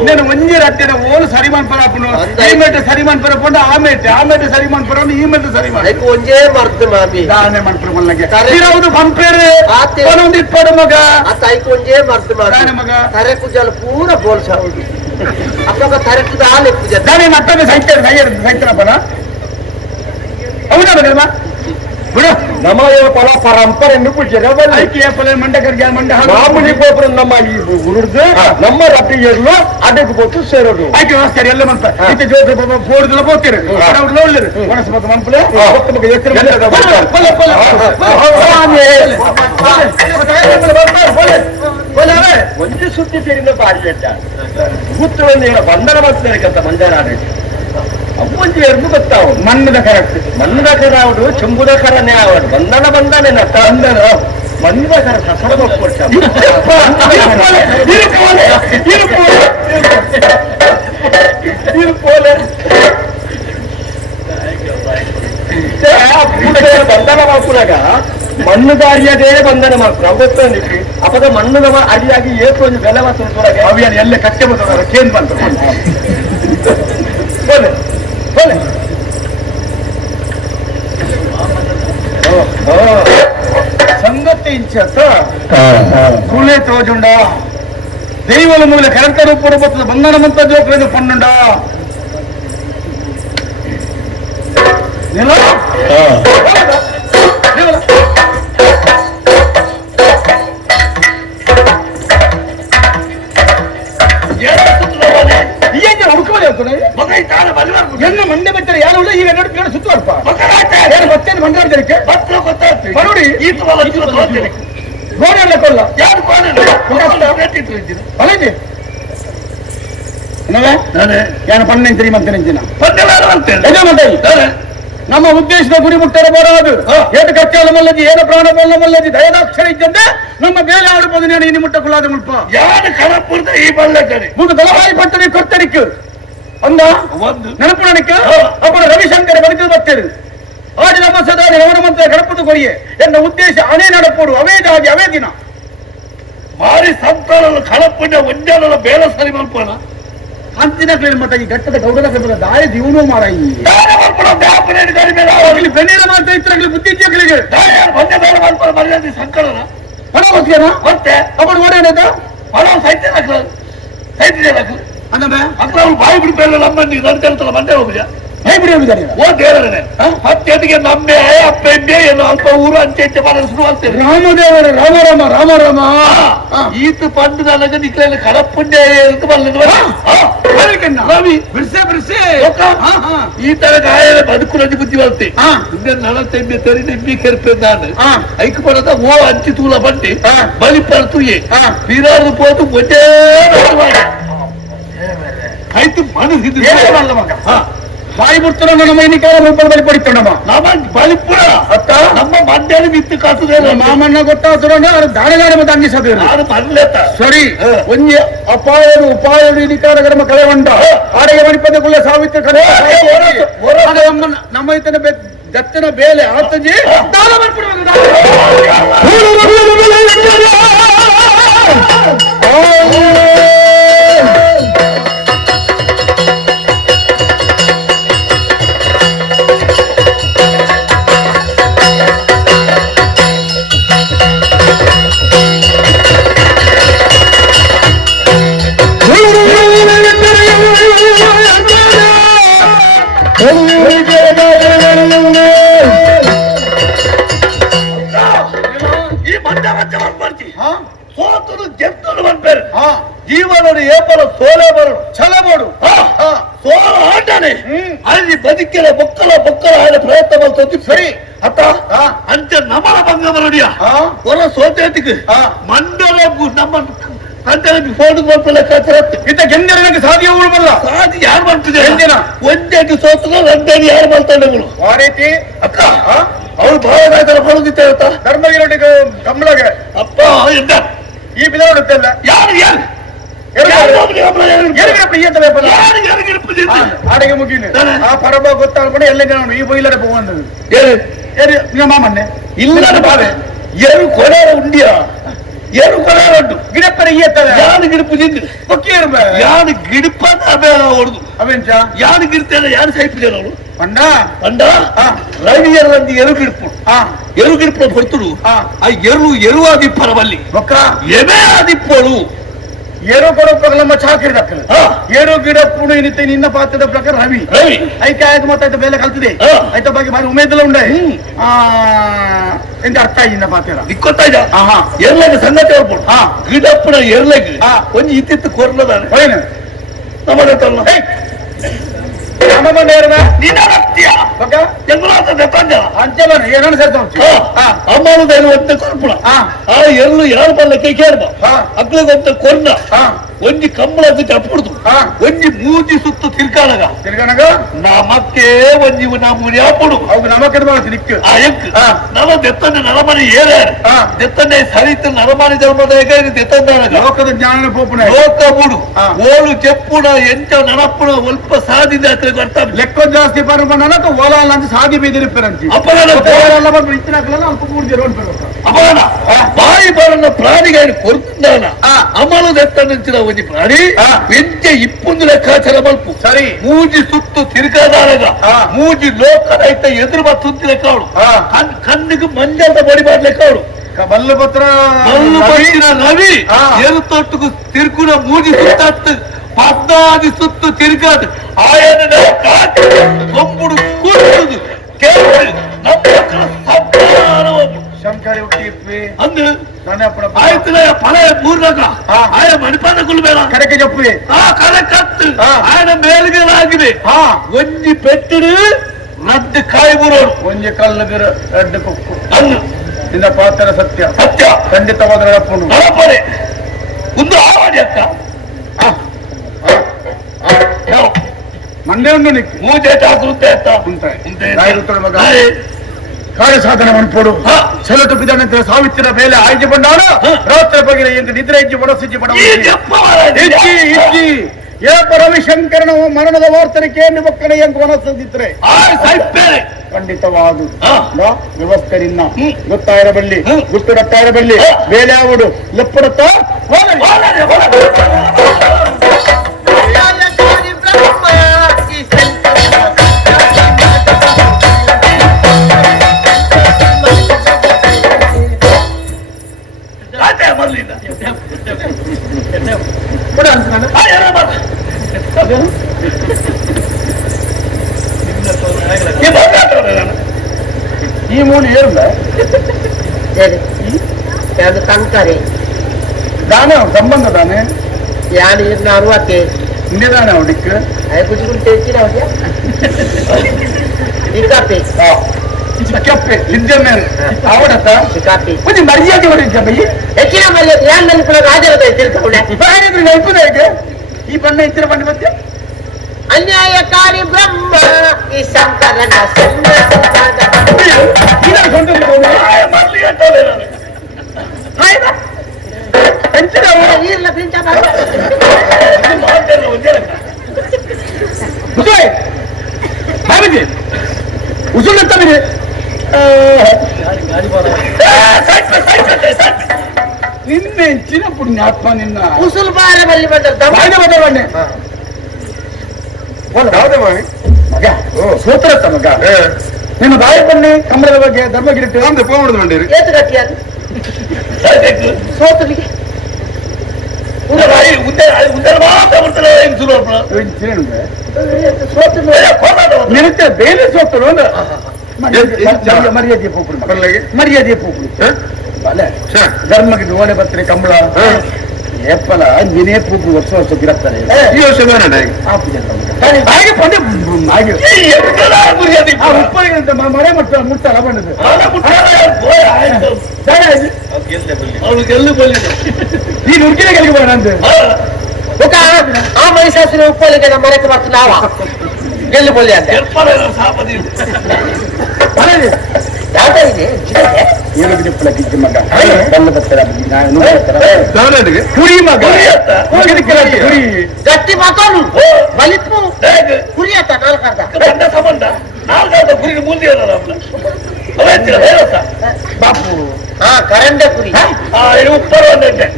నేను ಒಂಜಿ ರಟ್ಟಿನ ಓಲು ಸರಿಮಾನ್ ಪರಪುನು ಈ ಮೆಟ್ಟು ಸರಿಮಾನ್ ಪರಪುಂಡು ಆಮೇಟೆ ಸರಿಮಾನ್ ಪರಪುಂಡು ಈ ಮೆಟ್ಟು ಸರಿಮಾನ್ ಒಂಜೇ ಮರ್ದು ಮಾಮಿ ದಾನೆ ಮನ್ಪುರ ಮಲ್ಲಗೆ ಇರವುದು ಪಂಪೇರು ಒಂದು ಇಪ್ಪಡು ಮಗ ಆಯ್ತು ಒಂಜೇ ಮರ್ದು ದಾನೆ ಮಗ ತರೆ ಕುಜಾಲ ಪೂರ ಬೋಲ್ಸಾವುದು ಅಪ್ಪ ತರೆ ಕುಜ ಆಲೆ ಕುಜ ದಾನೆ ಮತ್ತೊಮ್ಮೆ ಸಾಹಿತ್ಯನಪ್ಪನ అవునా బగల్మా ಬಿಡು ನಮ್ಮ ಪಲ ಪರಂಪರೆ ಪುಜ ಮಂಡಕರಿಗೆ ಮಂಡ ಮಾಮೂಲಿ ಗೋಪುರ ನಮ್ಮ ಈ ಉರುಡ್ದು ನಮ್ಮ ರಟ್ಟಿಗೆರ್ಲು ಅದಕ್ಕೆ ಗೊತ್ತು ಸೇರೋದು ಆಯ್ಕೆ ಸರಿ ಎಲ್ಲ ಮಂತ ಇತ್ತೆ ಜೋತಿ ಫೋಡ್ದಲ್ಲ ಹೋಗ್ತೀರಿ ಒಳ್ಳೆದು ಒಣಸ ಮತ್ತು ಮಂಪಲೆ ಒಂದು ಸುದ್ದಿ ಸೇರಿದ ಬಾರಿ ಕೂತ್ರು ಬಂಧನ ಮಾಡ್ತಾರೆ ಮಂಜಾರ ಅಪ್ಪಂಜಿ ಎರಡು ಗೊತ್ತಾವು ಮಣ್ಣದ ಕರೆಕ್ಟ್ ಮಣ್ಣದ ಕರ ಅವಡು ಚೆಂಬುದ ಕರನೇ ಅವಡು ಬಂಧನ ತಂದನ ಮಣ್ಣದ ಕರ ಕಸರ ಬಂಧನ ಮಾಡ್ಕೊಳಾಗ ಮಣ್ಣು ದಾರಿಯದೇ ಬಂಧನ ಮಾಡ್ತಾರೆ ಅವತ್ತು ಅಪದ ಮಣ್ಣದ ಅಡಿಯಾಗಿ ಏತು ಒಂದು ಬೆಲೆ ಮಾತ್ರ ಅವಿಯನ್ ಎಲ್ಲ ಕಟ್ಟೆ ಬರ್ತಾರೆ ಕೇನ್ ಬಂತ సంగతి ఇంచేత కూలే తోజుండా దైవల మూల కరెంట్ రూపొడుబోతున్న బంధనమంతా జోకులేదు పన్నుండా என்ன ಮಂಡೆ ಬೆಟ್ಟರೆ ಯಾರು ಇಲ್ಲ ಈಗ ಎರಡು ಪ್ಲೇಟ್ ಸುತ್ತುವರ್ಪ ಮತ್ತೇನು ಮಂಡಾಡ್ದಕ್ಕೆ ಮರುಡಿ ಗೋಡೆ ಎಲ್ಲ ಕೊಲ್ಲ ಯಾರು ಅಲ್ಲೇ ಯಾರು ಪನ್ನೆಂತಿರಿ ಮತ್ತೆ ನೆಂಚಿನ ನಮ್ಮ ಉದ್ದೇಶದ ಗುರಿ ಮುಟ್ಟರೆ ಬರೋದು ಏಟು ಕಚ್ಚಾಲ ಮಲ್ಲಜಿ ಏನು ಪ್ರಾಣ ಬಲ್ಲ ಮಲ್ಲಜಿ ದಯದಾಕ್ಷರ ಇದ್ದಂತೆ ನಮ್ಮ ಬೇಲೆ ಆಡಬಹುದು ನಾನು ಇನ್ನು ಮುಟ್ಟಕೊಳ್ಳಾದ ಮುಲ್ಪ ಯಾರು ಕಳಪುರದ ಈ ಬಲ್ಲಜರಿ ಮುದು ದಳವಾಯಿ ಪಟ್ಟಣಿ ಕೊಟ್ಟರಿಕ್ಕು ಅಂದ ನೆನಪುಣಕ್ಕೆ ಅಪ್ಪನ ರವಿಶಂಕರ ಬದುಕಲು ಬರ್ತೇನೆ ಆಡಿ ನಮ್ಮ ಸದಾರಿ ರವಣ ಮಂತ್ರ ಗಣಪತಿ ಕೊರಿಯೆ ಎನ್ನ ಉದ್ದೇಶ ಅನೇ ನಡಪೋಡು ಅವೇ ಜಾಗಿ ಅವೇ ದಿನ ಮಾರಿ ಸಂತಾನದ ಕಳಪುಣ್ಯ ಒಂಜಾನದ ಬೇಲ ಸರಿ ಮಲ್ಪೋಣ ಅಂತಿನ ಕ್ಲೇನ್ ಮಟ್ಟ ಈ ಘಟ್ಟದ ಗೌಡದ ಕ್ರಮದ ದಾರಿ ದಿವನು ಮಾರಾಯಿ ಬೆನ್ನಿನ ಮಾತ್ರ ಇತರಗಳಿಗೆ ಬುದ್ಧಿ ಇದ್ದಗಳಿಗೆ ಮರ್ಯಾದೆ ಸಂಕಲನ ಹಣ ಗೊತ್ತೇನ ಮತ್ತೆ ಅಪ್ಪನ ಓಡಾಡದ ಹಣ ಸೈತ್ಯ ಅಂದ್ರೆ ಅಕ್ಕ ಅವ್ರು ಬಾಯಿ ಬಿಡ್ಬೇಡ ನಮ್ಮಲ್ಲಿ ನಡ್ತಲ್ಲ ಮಂಡೆ ಹೋಗುದ ಬಾಯಿ ಬಿಡಿ ಹೋಗಿದ್ದಾರೆ ಓ ದೇವರೇ ಹತ್ತೆದಿಗೆ ನಮ್ಮೆ ಅಪ್ಪೆಂಡೆ ಏನು ಅಲ್ಪ ಊರು ಅಂಚೆ ಮಾಡಲು ಶುರು ಆಗ್ತೇವೆ ರಾಮದೇವರೇ ರಾಮ ರಾಮ ರಾಮ ಈತ ಪಂಡು ನನಗೆ ನಿಕ್ಲೆಲ್ಲ ಕಳಪುಣ್ಯ ಇರುತ್ತೆ ರವಿ ಬಿಡಿಸೆ ಬಿಡಿಸೆ ಈ ತರ ಗಾಯ ಬದುಕುಲಲ್ಲಿ ಬುದ್ಧಿ ಬರುತ್ತೆ ನನ್ನ ತೆಂಬೆ ತರಿ ನೆಮ್ಮಿ ಕೆರ್ಪೆ ನಾನು ಐಕ್ ಪಡದ ಓ ಅಂಚಿ ತೂಲ ಬಂಡಿ ಬಲಿ ಪಡ್ತುಯೆ ಬೀರಾರು ಪೋದು ಒಂದೇ ಆಯ್ತು ಮನಸ್ಸಿದ್ದು ಬಾಯಿ ಬಿಡ್ತಾರ ನಮ್ಮ ಎನ್ನಿಕಾಲ ರೂಪದ ಬಲಿ ಪಡಿತೋಣಮ್ಮ ನಮ್ಮ ಬಲಿಪುರ ಅತ್ತ ನಮ್ಮ ಮಂಡ್ಯಲ್ಲಿ ಬಿತ್ತು ಕಾಸುದೇನು ಮಾಮಣ್ಣ ಗೊತ್ತಾಗ್ತಾರ ಅವ್ರು ದಾಳಿ ಮತ್ತೆ ಅಂಗಿಸೋದು ಸರಿ ಒಂಜಿ ಉಪಾಯಡು ಇನಿಕಾರ ನಮ್ಮ ಕಳೆ ಉಂಟ ಆಡೆಗೆ ಮಣಿಪದಗುಳ್ಳ ಸಾವಿತ್ರ ಕಡೆ ನಮ್ಮ ಇತನ ದತ್ತನ ಬೇಲೆ ಆತಂಜಿ ದಾನ ಮಾಡ್ಬಿಡ್ಬೇಕು ರಾಜ ಬರ್ತಿ ಸೋತರು ಗೆದ್ದಲು ಬರ್ತಾರೆ ಜೀವನ ಏಪಲ ಸೋಲೆ ಬರಡು ಛಲ ಮಾಡು ಸೋಲ ಆಟನೆ ಅಲ್ಲಿ ಬದುಕಿನ ಬೊಕ್ಕಲ ಆದ ಪ್ರಯತ್ನ ಬರ್ತದೆ ಸರಿ ಅತ್ತ ಅಂಚ ನಮನ ಭಂಗ ಬರಡಿಯ ಹೊರ ಸೋತೇಟಿಗೆ ಮಂಡಲ ನಮ್ಮ ತಂದೆ ಫೋನ್ ಬರ್ಪಲ್ಲ ಕಸರತ್ತು ಇತ್ತ ಗೆಂದಿರಕ್ಕೆ ಸಾಧ್ಯ ಬರಲ್ಲ ಸಾಧ್ಯ ಯಾರು ಮಾಡ್ತಿದೆ ಎಂದಿನ ಒಂದೇಟಿ ಸೋತರು ರಂಡೇಡಿ ಯಾರು ಮಾಡ್ತಾಳೆ ಆ ರೀತಿ ಅಕ್ಕ ಅವಳು ಬಹಳ ರಾಜರ ಬರೋದಿತ್ತೆ ಆಯ್ತಾ ಧರ್ಮಗಿರೊಟ್ಟಿಗೆ ಕಮಲಗೆ ಅಪ್ಪ ಎಂದ ಈ ಬಿದೋಡುತ್ತಲ್ಲ ಯಾರು ಆಡಿಗೆ ಮುಗಿನ ಆ ಪರಬ ಗೊತ್ತಾಗ್ಕೊಂಡು ಎಲ್ಲ ಜನ ಈ ಬೈಲಡೆ ಹೋಗುವಂತದ್ದು ಮಾಮನ್ನೆ ಇಲ್ಲ ಬಾವೆ ಏರು ಕೊಡಾರ ಉಂಡಿಯ ಏರು ಕೊಡಾರ ಉಂಟು ಗಿಡಪ್ಪನ ಈಯತ್ತವೆ ಯಾರು ಗಿಡಪ್ಪು ತಿಂದು ಕೊಕ್ಕಿಯರು ಯಾರು ಗಿಡಪ್ಪನ ಅಬೇಡ ಹೊಡೆದು ಅವೆಂಚ ಯಾರು ಗಿಡ್ತೇನೆ ಯಾರು ಸೈಪಿದ್ದೇನೆ ಅವಳು ಪಂಡ ರವಿಯರಲ್ಲಿ ಎರು ಗಿಡಪು ಎರು ಗಿಡಪು ಹೊರ್ತುಡು ಆ ಎರುವಾದಿಪ್ಪರ ಬಲ್ಲಿ ಎಮೆ ಆದಿಪ್ಪಳು ಏರೋ ಕೊಡಪ್ಪ ಚಾಕಿರಿ ದಕ್ಕಲು ಏರೋ ಗಿಡ ಪುಣ ಏನಿತ್ತೆ ನಿನ್ನ ಪಾತ್ರದ ಪ್ರಕಾರ ರವಿ ಐಕೆ ಆಯ್ತು ಮತ್ತೆ ಬೇಲೆ ಕಲ್ತಿದೆ ಆಯ್ತ ಬಗ್ಗೆ ಬಾರಿ ಉಮೇದಲ್ಲ ಉಂಡೆ ಎಂತ ಅರ್ಥ ಇನ್ನ ಪಾತ್ರ ದಿಕ್ಕೊತ್ತ ಎರ್ಲೆಗೆ ಸಂಗತಿ ಹೇಳ್ಬೋದು ಗಿಡಪ್ಪನ ಎರ್ಲೆಗೆ ಒಂದು ಇತ್ತಿತ್ತು ಕೊರ್ಲದಾನೆ ಹೋಯ್ನ ನಮ್ಮದಲ್ಲ ಅಮ್ಮನು ಒಂದ ಕೊರ್ಪುಣ ಆ ಎರ್ಲು ಯಾರು ಬಲ್ಲಕ್ಕೆ ಕೇಳ್ಬ ಅಕ್ಳಿಗೆ ಒಂದ ಕೊರ್ನ ಒಂಜಿ ಕಂಬಳ ಅಪ್ಪುಡ್ದು ಒಂಜಿ ಮೂಜಿ ಸುತ್ತು ತಿರ್ಗಾನಗ ನಮಕ್ಕೆ ಒಂಜಿ ನಮ್ಮೂರಿ ಅಪ್ಪುಡು ಅವಾಗ ನಮಕ್ಕೆ ನಿಕ್ಕ ನಮ ದೆತ್ತನೆ ನರಮನೆ ಏರೇ ದೆತ್ತನೆ ಸರಿತ ನರಮನೆ ಜನ್ಮದಾಗ ದೆತ್ತಂದಾನಗ ಲೋಕದ ಜ್ಞಾನ ಪೋಪುಣ ಲೋಕ ಬುಡು ಓಳು ಚೆಪ್ಪುಣ ಎಂಚ ನಡಪ್ಪುಣ ಒಲ್ಪ ಸಾಧಿದೆ ಬರ್ತಾ ಲೆಕ್ಕ ಜಾಸ್ತಿ ನನಕ ಓಲಾಲ ಅಂತ ಸಾಧಿ ಬೀದಿರಿಪ್ಪರಂತಿ ಅಪರಾಧ ಬಂದು ಇತ್ತಿನಾಕಲ್ಲ ಅಲ್ಪ ಮೂರ್ಜಿ ರೋಡ್ ಅಪರಾಧ ಬಾಯಿ ಬರನ್ನ ಪ್ರಾಣಿಗೆ ಕೊರ್ತಾನ ಅಮಲು ದೆತ್ತನಿಂಚಿನ ಒಂದು ಪ್ರಾಣಿ ಎಂಚ ಇಪ್ಪೊಂದು ಲೆಕ್ಕಾಚಾರ ಮಲ್ಪು ಸರಿ ಮೂಜಿ ಸುತ್ತು ತಿರುಗಾದಾಗ ಮೂಜಿ ಲೋಕದೈತ ಎದುರು ಬತ್ತುಂತಿ ಲೆಕ್ಕ ಅವಳು ಕಣ್ಣಿಗೆ ಮಂಜದ ಬಡಿ ಮಾಡ್ಲೆಕ್ಕ ಅವಳು ಬಲ್ಲಪತ್ರ ರವಿ ಎರು ತೊಟ್ಟುಗು ತಿರುಗುನ ಮೂಜಿ ಸುತ್ತ 14 ಸುತ್ತು ತಿರುಗಾದು ಆಯನ ಕೊಂಬುಡು ಕೂಡುದು ಕೇಳಿ ಶಂಕರಿ ಹುಟ್ಟಿ ಅಂದು ಆಯ್ತು ಪಳೆಯ ಪೂರ್ಣಕ ಆಯ ಮಣಿಪಾದ ಕುಲ್ಬೇಡ ಕಡೆಗೆ ಜಪ್ಪಿ ಕಡೆ ಕತ್ತು ಆಯನ ಮೇಲ್ಗಲಾಗಿದೆ ಒಂಜಿ ಪೆಟ್ಟಿಡು ರದ್ದು ಕಾಯಿ ಬುರೋಡು ಒಂಜಿ ಕಲ್ಲುಗಿರ ರಡ್ಡು ಕೊಕ್ಕು ಅನ್ನು ನಿನ್ನ ಪಾತ್ರ ಸತ್ಯ ಖಂಡಿತವಾದ ನಡಪುಂಡು ನಡಪಡೆ ಒಂದು ಆವಾಡಿ ಅಕ್ಕ ಮಂಡೆ ಉಂಡು ನಿಕ್ಕು ಮೂಜೆ ಚಾಕುತ್ತೆ ಅತ್ತ ಕಾರ್ಯ ಸಾಧನ ಮನ್ಪೋಡು ಸೆಲಟು ಬಿದ್ದಾನಂತರ ಸಾವಿತ್ರಿನ ಮೇಲೆ ಆಯ್ಜಿ ಬಂದಾಡ ರಾತ್ರಿ ಬಗೆಯ ಎಂಟು ನಿದ್ರೆ ಇಜ್ಜಿ ಬಡಸಿಜ್ಜಿ ಬಡ ಇಜ್ಜಿ ಏಪ ರವಿಶಂಕರನ ಮರಣದ ವಾರ್ತನಿಕೆಯನ್ನು ಮಕ್ಕಳ ಎಂಟು ವನಸದಿದ್ರೆ ಖಂಡಿತವಾದು ವ್ಯವಸ್ಥೆ ನಿನ್ನ ಗೊತ್ತಾಯಿರಬಲ್ಲಿ ಗುಟ್ಟುಡತ್ತಾಯಿರಬಲ್ಲಿ ಬೇಲೆ ಆವುಡು ಲೆಪ್ಪಡುತ್ತ ಈ ಮೂಲಿ ಏರುಲ್ಲ ತಂಕರಿ ದಾನ ಸಂಬಂಧ ದಾನೆ ಯಾರು ಇರ್ನ 60 ಹಿಂದೆ ದಾನೆ ಅವಡಿಕ್ ಕುಚಿಗುಂಟೆ ಹೆಚ್ಚಿನ ಸಿಕ್ಕಾಪಿ ಸಿಕ್ಕಪ್ಪೆ ಸಿದ್ದಮ್ಮೆ ಅವಡತ್ತ ಸಿಕ್ಕಾಪಿ ಒಂದು ಮರ್ಯಾದೆ ಹೊಡಿದ್ದ ಬೈ ಹೆಚ್ಚಿನ ಮರ್ಯಾದೆ ಯಾರು ನನ್ನ ಕೂಡ ರಾಜರದ ತಿಳ್ಕೊಂಡೆ ನೆನಪುದ ಹೇಗೆ ಈ ಬಣ್ಣ ಇತ್ತಿರ ಬಣ್ಣ ಮತ್ತೆ ಅನ್ಯಾಯಕಾರಿ ಬ್ರಹ್ಮ ಈ ಶಂಕರನ ಉಸುಲ್ ತಮಗೆ ನಿನ್ನೆ ಹೆಚ್ಚಿನ ಪುಣ್ಯಾತ್ಮ ನಿನ್ನ ಉಸುಲ್ ಬಾರ ಬಲ್ಲಿ ಬಣ್ಣೆ ಮಗ ಸೋತ್ರತ್ತ ಮಗ ನಿನ್ನ ಬಾಯಿ ಬನ್ನಿ ಕಮಲದ ಬಗ್ಗೆ ಧರ್ಮಗಿರಿಟ್ಟು ಅಂದ್ರೆ ಪೋಮುಡಿದು ಬಂದಿರಿ ಏತು ಗಟ್ಟಿ ಅದು ಸೋತಲಿಗೆ ನಿರುತ್ತೆ ಬೇಲೆ ಸೋತರು ಮರ್ಯಾದೆ ಪೂಪುಡು ಬರ್ಲಾಗೆ ಮರ್ಯಾದೆ ಪೂಪುಡು ಅಲ್ಲೇ ಧರ್ಮಕ್ಕೆ ಓಡೆ ಬರ್ತಾರೆ ಕಂಬಳ ಏಪಲ ನೀನೇ ಪೂಪು ವರ್ಷ ಗಿರತ್ತಾರೆ ಈ ವರ್ಷ ಹಾಗೆ ಬಂದೆ ಹಾಗೆ ಉಪ್ಪಿಗೆ ಮರೆ ಮತ್ತು ಮುಟ್ಟಲ್ಲ ಬಂದದ್ದು ನೀನು ಹುಡುಗಿನ ಗೆಲ್ಗೆ ಬರೋಣ ಅಂತ ಆ ಮಹಿಷಾಸುರ ಉಪ್ಪಲಿಗೆ ನಮ್ಮ ಮನೆಗೆ ಬರ್ತಾವ ಗೆಲ್ಲು ಬಲ್ಲಿ ಅಂತ ಏನುಗಿಪ್ಪಳ ಗಿಜ್ಜಿ ಮಗ ಬಲ್ಲ ಬರ್ತಾರ ಕುರಿ ಮಗ ಕುರಿ ಗಟ್ಟಿ ಮಾತಾಡು ಬಲಿಪ್ಪು ಕುರಿ ಅಂತ ನಾಲ್ಕಾರ್ದ ಗುರಿಗೆ ಮುಂದೆ ಬಾಪು ಹಾ ಕರಂಡೆ ಕುರಿ ಉಪ್ಪರು ಅಂದೆ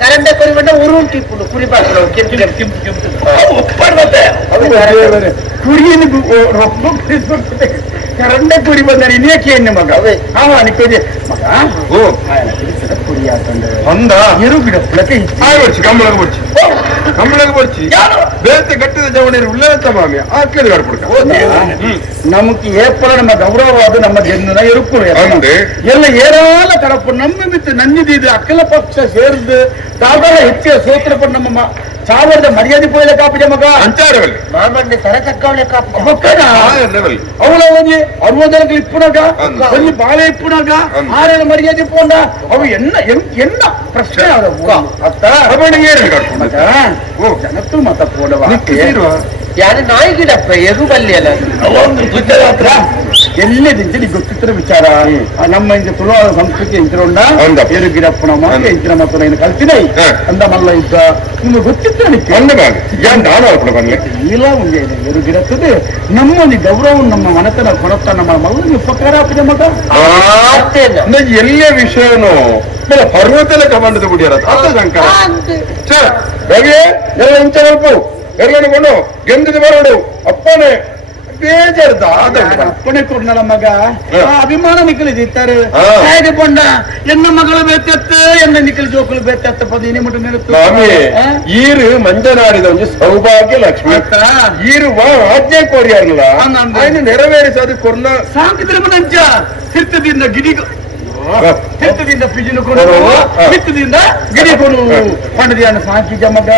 ಕರಂಡೆ ಕುರಿ ಬಂದ ಉರುಂಟಿ ಕುರಿ ಬಾಕಲು ಉಪ್ಪರ್ ಮತ್ತೆ ಕುರಿಯನ್ನು ಕರಂಡೆ ಕುರಿ ಬಂದರೆ ಇನ್ನೇಕೆ ಮಗ ಅವ ನಿಕ್ಕೋದೆ ಮಗ ಕುರಿ ಅಂದ ಇರು ಗಿಡ ಪುಳಕ್ಕೆ ಬರ್ಚಿ ಕಂಬಳಗೆ ಬರ್ಚಿ ಬೇತೆ ಗಟ್ಟಿದ ಜವಣಿಯರು ಉಳ್ಳಂತ ಮಾಮಿ ಆಕ್ಲೇದು ಕಾಡ್ಬಿಡ್ಕ ನಮಗೆ ಏಪಲ ನಮ್ಮ ಗೌರವವಾದ ನಮ್ಮ ಜನ ಇರುಕ್ಕೂ ಎಲ್ಲ ಏರಾಲ ಕಡಪು ನಮ್ಮ ಮಿತ್ತು ನನ್ನಿದ್ದು ಅಕ್ಕಲ ಪಕ್ಷ ಸೇರಿದ್ದು ದಾದಾಲ ಹೆಚ್ಚಿನ ಸೋತ್ರ ಪಟ್ಟು ನಮ್ಮ ಸಾವಿರದ ಮರ್ಯಾದೆ ಪೋಯಲೆ ಕಾಪಿಜ ಮಗ ಅಂಚಾರವಲ್ಲಿ ಮಾಮಣ್ಣೆ ತರ ಚಕ್ಕವಳೆ ಕಾಪು ಅವಳ ಒಂಜಿ 60 ಇಪ್ಪುನಾಗ ಒಂಜಿ ಬಾಳೆ ಇಪ್ಪುನಾಗ ಆರೇಳ ಮರ್ಯಾದೆ ಪೋಂಡ ಅವು ಎನ್ನ ಪ್ರಶ್ನೆ ಅತ್ತ ಜನತ್ತು ಮತ ಪೋಡವ ಯಾರು ನಾಯಿಗಿಡಪ್ಪ ಎದು ಬಲ್ಲಿ ಅಲ್ಲ ಎಲ್ಲದಿಂಚ ಗೊತ್ತಿತ್ರ ವಿಚಾರ ನಮ್ಮ ಇಂಚ ತುಳುವಾದ ಸಂಸ್ಕೃತಿ ಎಂಚಿರೋಂಡ ಏರು ಗಿಡಪ್ಪನ ಮಗ ಎಂಚಿನ ಮಕ್ಕಳು ಏನು ಕಲ್ತಿನ ಅಂದ ಮಲ್ಲ ಇದ್ದ ನಿಮ್ಗೆ ಗೊತ್ತಿತ್ರ ಇಲ್ಲ ಒಂದೇ ಏರು ಗಿಡತ್ತದೆ ನಮ್ಮ ಒಂದು ಗೌರವ ನಮ್ಮ ಮನತನ ಕೊಡತ್ತ ನಮ್ಮ ಮಲ್ಲ ಉಪಕಾರ ಆಪಿದ ಮಗ ಎಲ್ಲ ವಿಷಯನು ಪರ್ವತಲ ಕಬಂಡದ ಬಿಡಿಯಾರ ಎಲ್ಲ ಇಂಚ ನೆನಪು ಎಲ್ಲನು ಗೆಂದದ ಬರೋಡು ಅಪ್ಪನೇ ಬೇಜಾರ್ದ ಅಪ್ಪನೇ ಕೊಡ್ನಲ್ಲ ಮಗ ಅಭಿಮಾನ ನಿಕ್ಕಲಿದ್ದಾರೆ ಹೇಗೆ ಕೊಂಡ ಎನ್ನ ಮಗಳು ಬೇತತ್ತು ಎನ್ನ ನಿಕ್ಕಲು ಜೋಕುಲು ಬೇತತ್ತ ಪದ ಮುಟ್ಟು ನಿರುತ್ತು ಈರು ಮಂಜನಾಡಿದ ಒಂದು ಸೌಭಾಗ್ಯ ಲಕ್ಷ್ಮಿ ಈರು ಆಜ್ಞೆ ಕೋರಿಯಾರಲ್ಲ ಅದನ್ನು ನೆರವೇರಿಸೋದು ಕೊರ್ನ ಸಾಂಕಿದ್ರೆ ಮಂಚ ಸಿರ್ತದಿಂದ ಗಿಡಿಗ ಹಿತ್ತದಿಂದ ಪಿಜಿನ ಕೊಡು ಹಿತ್ತದಿಂದ ಗಿಡಿ ಕೊಡು ಪಂಡದಿಯನ್ನು ಸಾಕಿಜ ಮಗ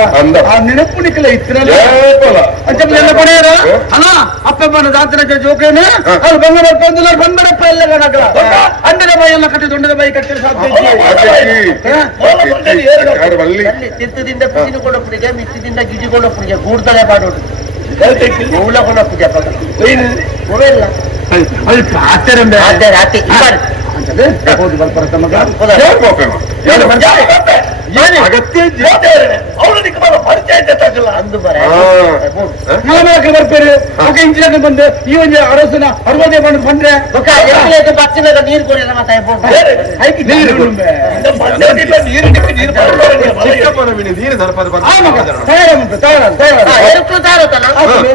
ಆ ನೆನಪು ನಿಕ್ಕಲ ಇತ್ತಿರಲ್ಲ ಅಂಚಲ್ಲ ಕೊಡೆಯರ ಅಲ್ಲ ಅಪ್ಪ ಬಣ್ಣ ದಾತನ ಜೋಕೇನ ಅದು ಬಂಗಾರ ಬಂದರಪ್ಪ ಎಲ್ಲ ಗಣಕ ಅಂಡದ ಬಾಯಿ ಎಲ್ಲ ಕಟ್ಟಿ ದೊಡ್ಡದ ಬಾಯಿ ಕಟ್ಟಿ ತಿತ್ತದಿಂದ ಪಿಜಿನ ಕೊಡಪ್ಪನಿಗೆ ಮಿತ್ತದಿಂದ ಗಿಡಿ ಕೊಡಪ್ಪನಿಗೆ ಗೂಡ್ತಲೆ ಮಾಡೋದು ಮೂಲ ಕೊಡಪ್ಪಿಗೆ ಇಲ್ಲ ರಾತ್ರಿ ಹೌದು ಬರ್ಬರ್ತ ಮಗ ಅಗತ್ಯ ಅಂದು ಬರ ಬರ್ತಾರೆ ಇಂಚಿನ ಬಂದು ಈ ಒಂದು ಅರಸನ 60 ಬಂದ್ರೆ ಬಚ್ಚಿನಾಗ ನೀರು ಕೊಡಿ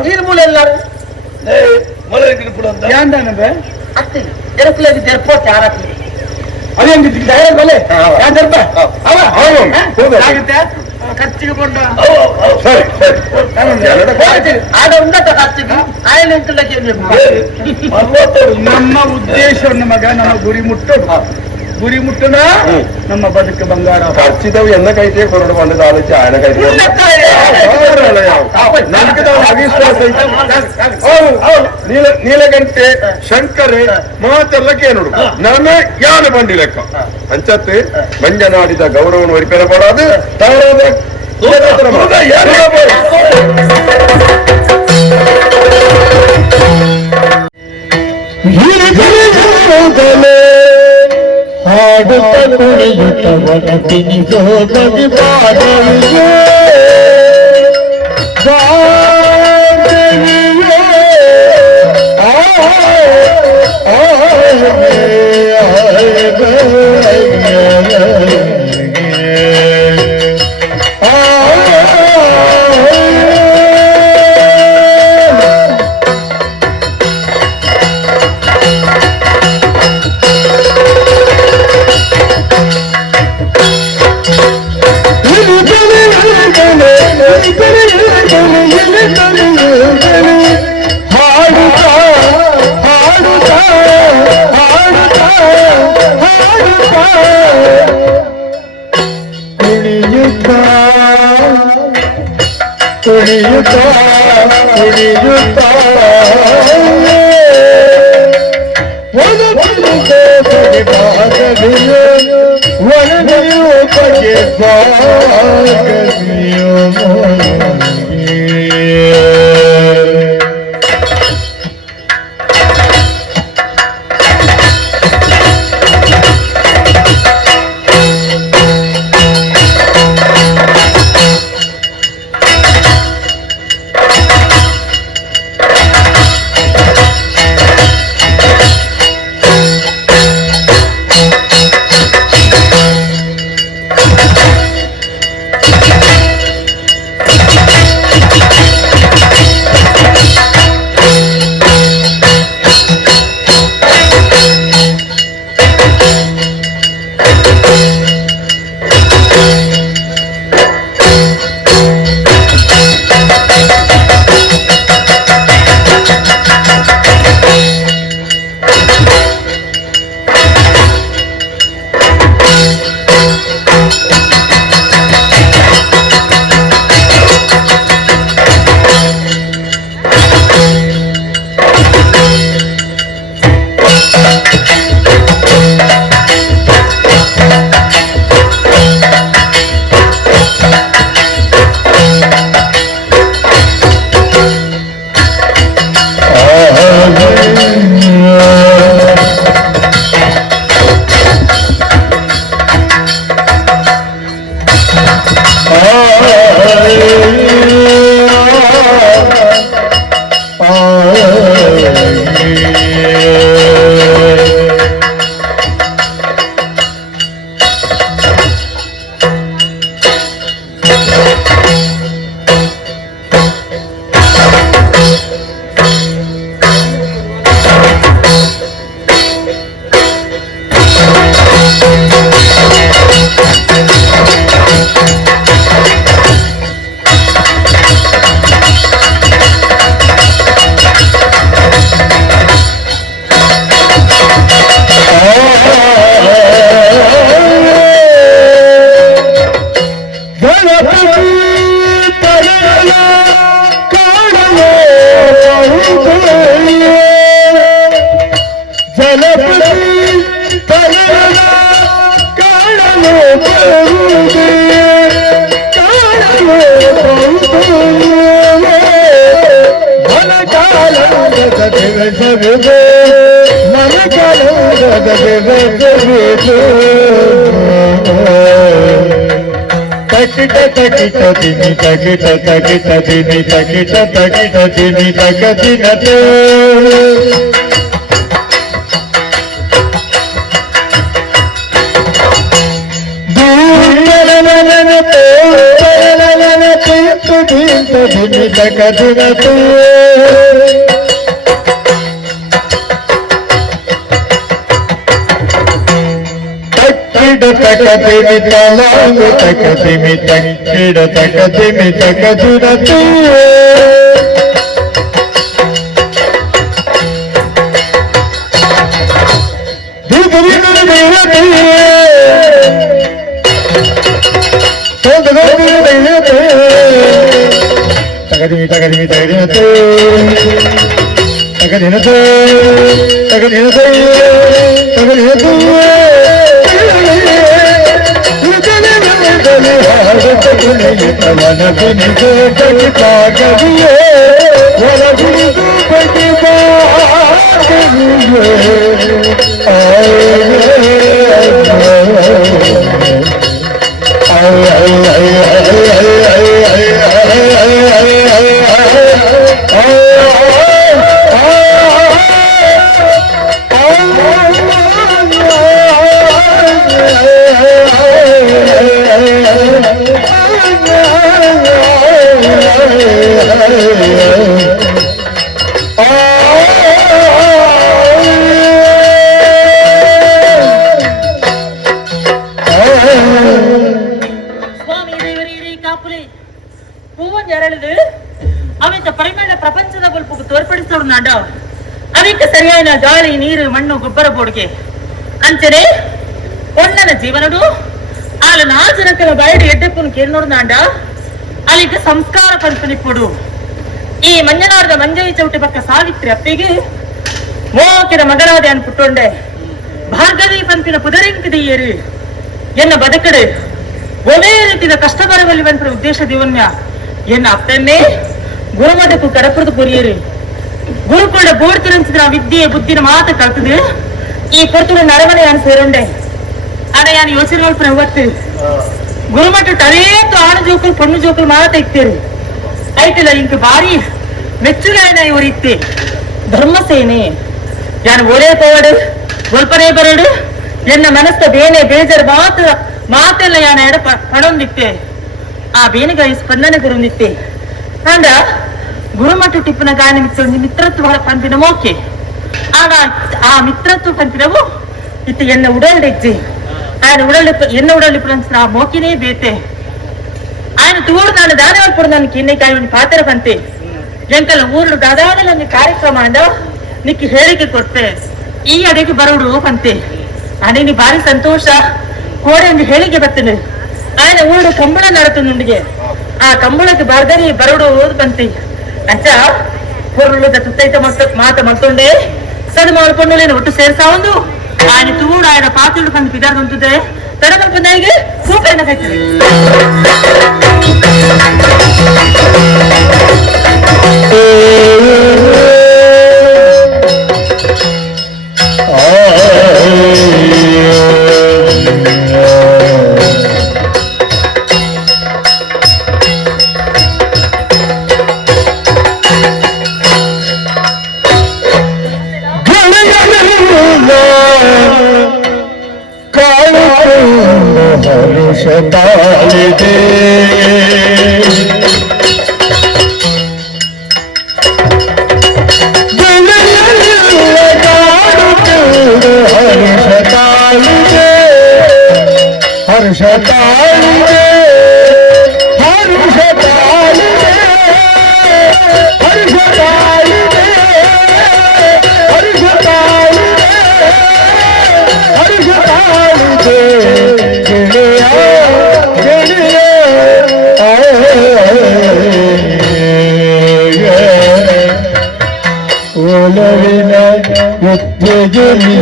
ನೀರು ಮೂಲ ಎಲ್ಲಾರು ಯಾಂದಾನಂದ್ರೆ ಅತ್ತಿ ಎರುಕುಲಾಗಿ ತೆರ್ಪೋಟ್ ಯಾರತ್ತಿ ಅದೇ ಬಲೆ ಆಗುತ್ತೆ ಖರ್ಚಿಗೆ ಕೊಂಡ ಆಡ ಉಂಡತ ಖರ್ಚಿಗೆ ಆಯ್ನ ನಮ್ಮ ಉದ್ದೇಶ ಮಗ ನಮ್ಮ ಗುರಿ ಮುಟ್ಟನ ನಮ್ಮ ಬದುಕು ಬಂಗಾರ ಖರ್ಚಿದವು ಎನ್ನ ಕೈತೆ ಕೊರಡು ಬಂದದ ಆಲೋಚನೆ ಆಯನ ಕೈತೆ ನೀಲಗಂಟೆ ಶಂಕರೆ ಮಾತೆಲ್ಲ ಕೇನುಡು ನನ್ನ ಯಾನ ಬಂಡಿ ಲೆಕ್ಕ ಅಂಚತ್ತೆ ಮಂಜನಾಡಿದ ಗೌರವವನ್ನು ವರಿಪೇರ ಪಡೋದು ತಾರದ ಹಾಡುತ್ತ ಕುಣಿಯುತ್ತ ಒಡತಿನಿಸೋ ಬದಿಪಾದವಿಗೆ ಕುಣಿಯುತ್ತಾ ಕುಣಿಯುತ್ತಾ ಒಳಗೆ ಬಾಗದಿಯೋ ಒಳಗೆಯೋ ಬಗೆ ಬಾಗದಿಯೋ ಗಾಳಿ ನೀರು ಮಣ್ಣು ಗೊಬ್ಬರ ಬೋಡಿಗೆ ಅಂಚನೆ ಒಣ್ಣನ ಜೀವನಡು ಆಲ ನಾಲ್ಕು ಜನಕ್ಕಲ ಬಯಡು ಎಡ್ಡೆಪ್ಪನು ಕೇಳಿ ನೋಡು ನಾಂಡ ಅಲ್ಲಿಗೆ ಸಂಸ್ಕಾರ ಪಂಪನಿಪ್ಪುಡು ಈ ಮಂಜನಾರದ ಮಂಜೈ ಚೌಟಿ ಪಕ್ಕ ಸಾವಿತ್ರಿ ಅಪ್ಪಿಗೆ ಮೋಕಿನ ಮಗನಾದ ಅನ್ಪುಟ್ಟೊಂಡೆ ಭಾರ್ಗವಿ ಪಂಪಿನ ಪುದರಿಂಕಿದ ಏರಿ ಎನ್ನ ಬದುಕಡೆ ಒಳ್ಳೆ ರೀತಿಯ ಕಷ್ಟ ಬರಬಲ್ಲಿ ಬಂದ ಉದ್ದೇಶ ದಿವನ್ಯ ಎನ್ನ ಅಪ್ಪನ್ನೇ ಗುರುಮಠಕ್ಕೂ ಕಡಪುರದ ಪುರಿಯರಿ ಗುರುಕುಳ ಬೋರ್ಡ್ ತಿರಂಚಿದ ವಿದ್ಯೆ ಬುದ್ಧಿನ ಮಾತು ಕಲ್ತದೆ ಈ ಪೊರ್ತುಡ ನರಮನೆ ನಾನು ಸೇರುಂಡೆ ಆಗ ನಾನು ಯೋಚನೆ ಮಾಡ್ಕೊಂಡು ಅವತ್ತು ಗುರುಮಠ ಟರೇತು ಆಣ ಜೋಕಲು ಪಣ್ಣು ಜೋಕಲು ಮಾತ ಇತ್ತೇರಿ ಐತಿಲ್ಲ ಇಂಕ ಬಾರಿ ಮೆಚ್ಚುಗಾಯನ ಇವರು ಇತ್ತೆ ಧರ್ಮಸೇನೆ ಯಾನು ಓರೇ ಪೋವಡು ಗೊಲ್ಪನೆ ಬರಡು ಎನ್ನ ಮನಸ್ಸ ಬೇನೆ ಬೇಜಾರು ಮಾತೆಲ್ಲ ಯಾನ ಎಡ ಪಡೊಂದಿತ್ತೆ ಆ ಬೇನೆಗಾಯಿ ಸ್ಪಂದನೆ ಗುರುಂದಿತ್ತೆ ಅಂದ ಗುರುಮಠ ಟಿಪ್ಪನ ಗಾಯನ ಮಿತ್ರತ್ವ ಪಂಪಿನ ಮೋಕೆ ಆಗ ಆ ಮಿತ್ರತ್ವ ಪಂಪಿನವು ಇತ್ತು ಎನ್ನ ಉಡಲ್ಡೆಜ್ಜಿ ఆయన ఎన్న ఉడలిప్పుడు ఆ మోకినే బేతే ఆయన తూడు నన్ను దానవప్పుడు నన్ను కిన్నెకాయ ಪಾತ್ರ ಬಂತೆ ಎಂಕಲ್ಲ ಊರು ದಾದಾನ ನನ್ನ ಕಾರ್ಯಕ್ರಮ ಅಂದ ನಿಕ್ಕಿ ಹೇಳಿಕೆ ಕೊಡ್ತೆ ಈ ಅಡಿಗೆ ಬರೋಡು ಬಂತೆ ಅಡಿಗೆ ಭಾರಿ ಸಂತೋಷ ಕೋಡೆ ಒಂದು ಹೇಳಿಕೆ ಬರ್ತೇನೆ ఆయన ಊರು ಕಂಬಳ ನಡತು ನುಂಡಿಗೆ ಆ ಕಂಬಳಕ್ಕೆ ಬರ್ದರಿ ಬರೋಡು ಬಂತೆ ಅಂಚ ಕೂರುಳು ತುತ್ತೈತ ಮಾತ ಮತ್ತೊಂಡೆ ಸದ್ ಮಾಡ್ಕೊಂಡು ಒಟ್ಟು ಸೇರ್ಸಾ ಒಂದು ఆయన తూడు ఆయన పాత్రుడు పని పిదారు ఉంటుంది తడమనుకున్నాయి సూపైన కట్టింది ಹರುಷತಾಲಿದೆ ಹರುಷತಾಲಿದೆ ಹರುಷತಾಲಿದೆ ಹರುಷತಾಲಿದೆ ಹರುಷತಾಲಿದೆ ಹರುಷತಾಲಿದೆ ಒಲವಿನ ವಿದ್ಯೆಯಲ್ಲಿ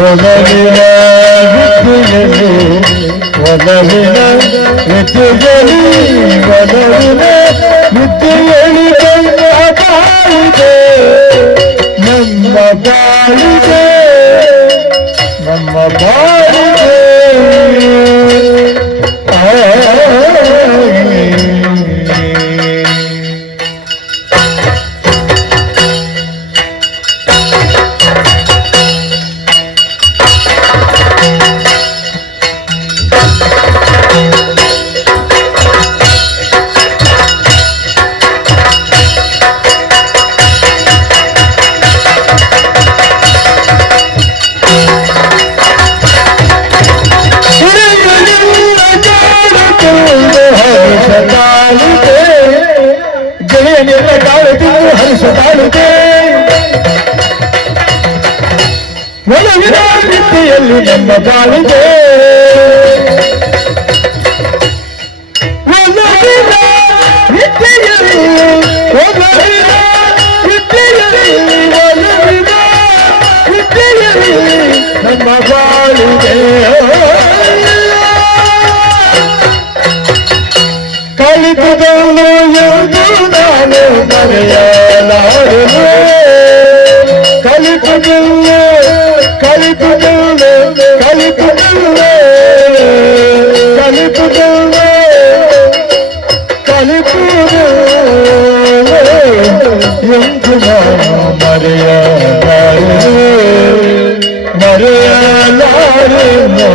ಒಲವಿನ ವಿದ್ಯೆಯಲ್ಲಿ ಒಲವಿನ ವಿದ್ಯೆಯಲ್ಲಿ ಒಲವಿನ ವಿದ್ಯೆಯಲ್ಲಿ ಬಾಳಿದೆ ನಮ್ಮ ಬಾಳಿದೆ ನಮ್ಮ ಬಾಳಿದೆ ಒಲವಿನ ರೀತಿಯಲ್ಲಿ ನಮ್ಮ ಬಾಳಿದೆ ಒಲವಿನ ರೀತಿಯಲ್ಲಿ ಒಲವಿನ ರೀತಿಯಲ್ಲಿ ಒಲವಿನ ರೀತಿಯಲ್ಲಿ ನಮ್ಮ ಬಾಳಿದೆ ಕಲಿತುದನ್ನು ಎಂದು ನಾನು ಮರೆಯಲಾರೆನು ಕಲಿತುದನ್ನು ಕಲಿತುದನ್ನು ಕಲಿತುದನ್ನು ಕಲಿತುದನ್ನು ಕಲಿತುದನ್ನು ಎಂದು ನಾನು ಮರೆಯಲಾರೆನು ಮರೆಯಲಾರೆನು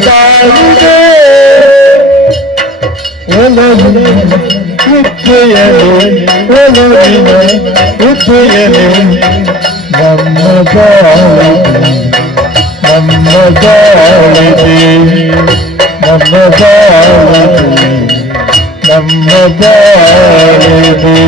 ತಾಳಿದೆ ಒಲವಿನ ಹುಚ್ಚೆಯಲೆ ನಮ್ಮ ಬಾಳಿದೆ ನಮ್ಮ ಬಾಳಿದೆ ನಮ್ಮ ಬಾಳಿದೆ ನಮ್ಮ ಬಾಳಿದೆ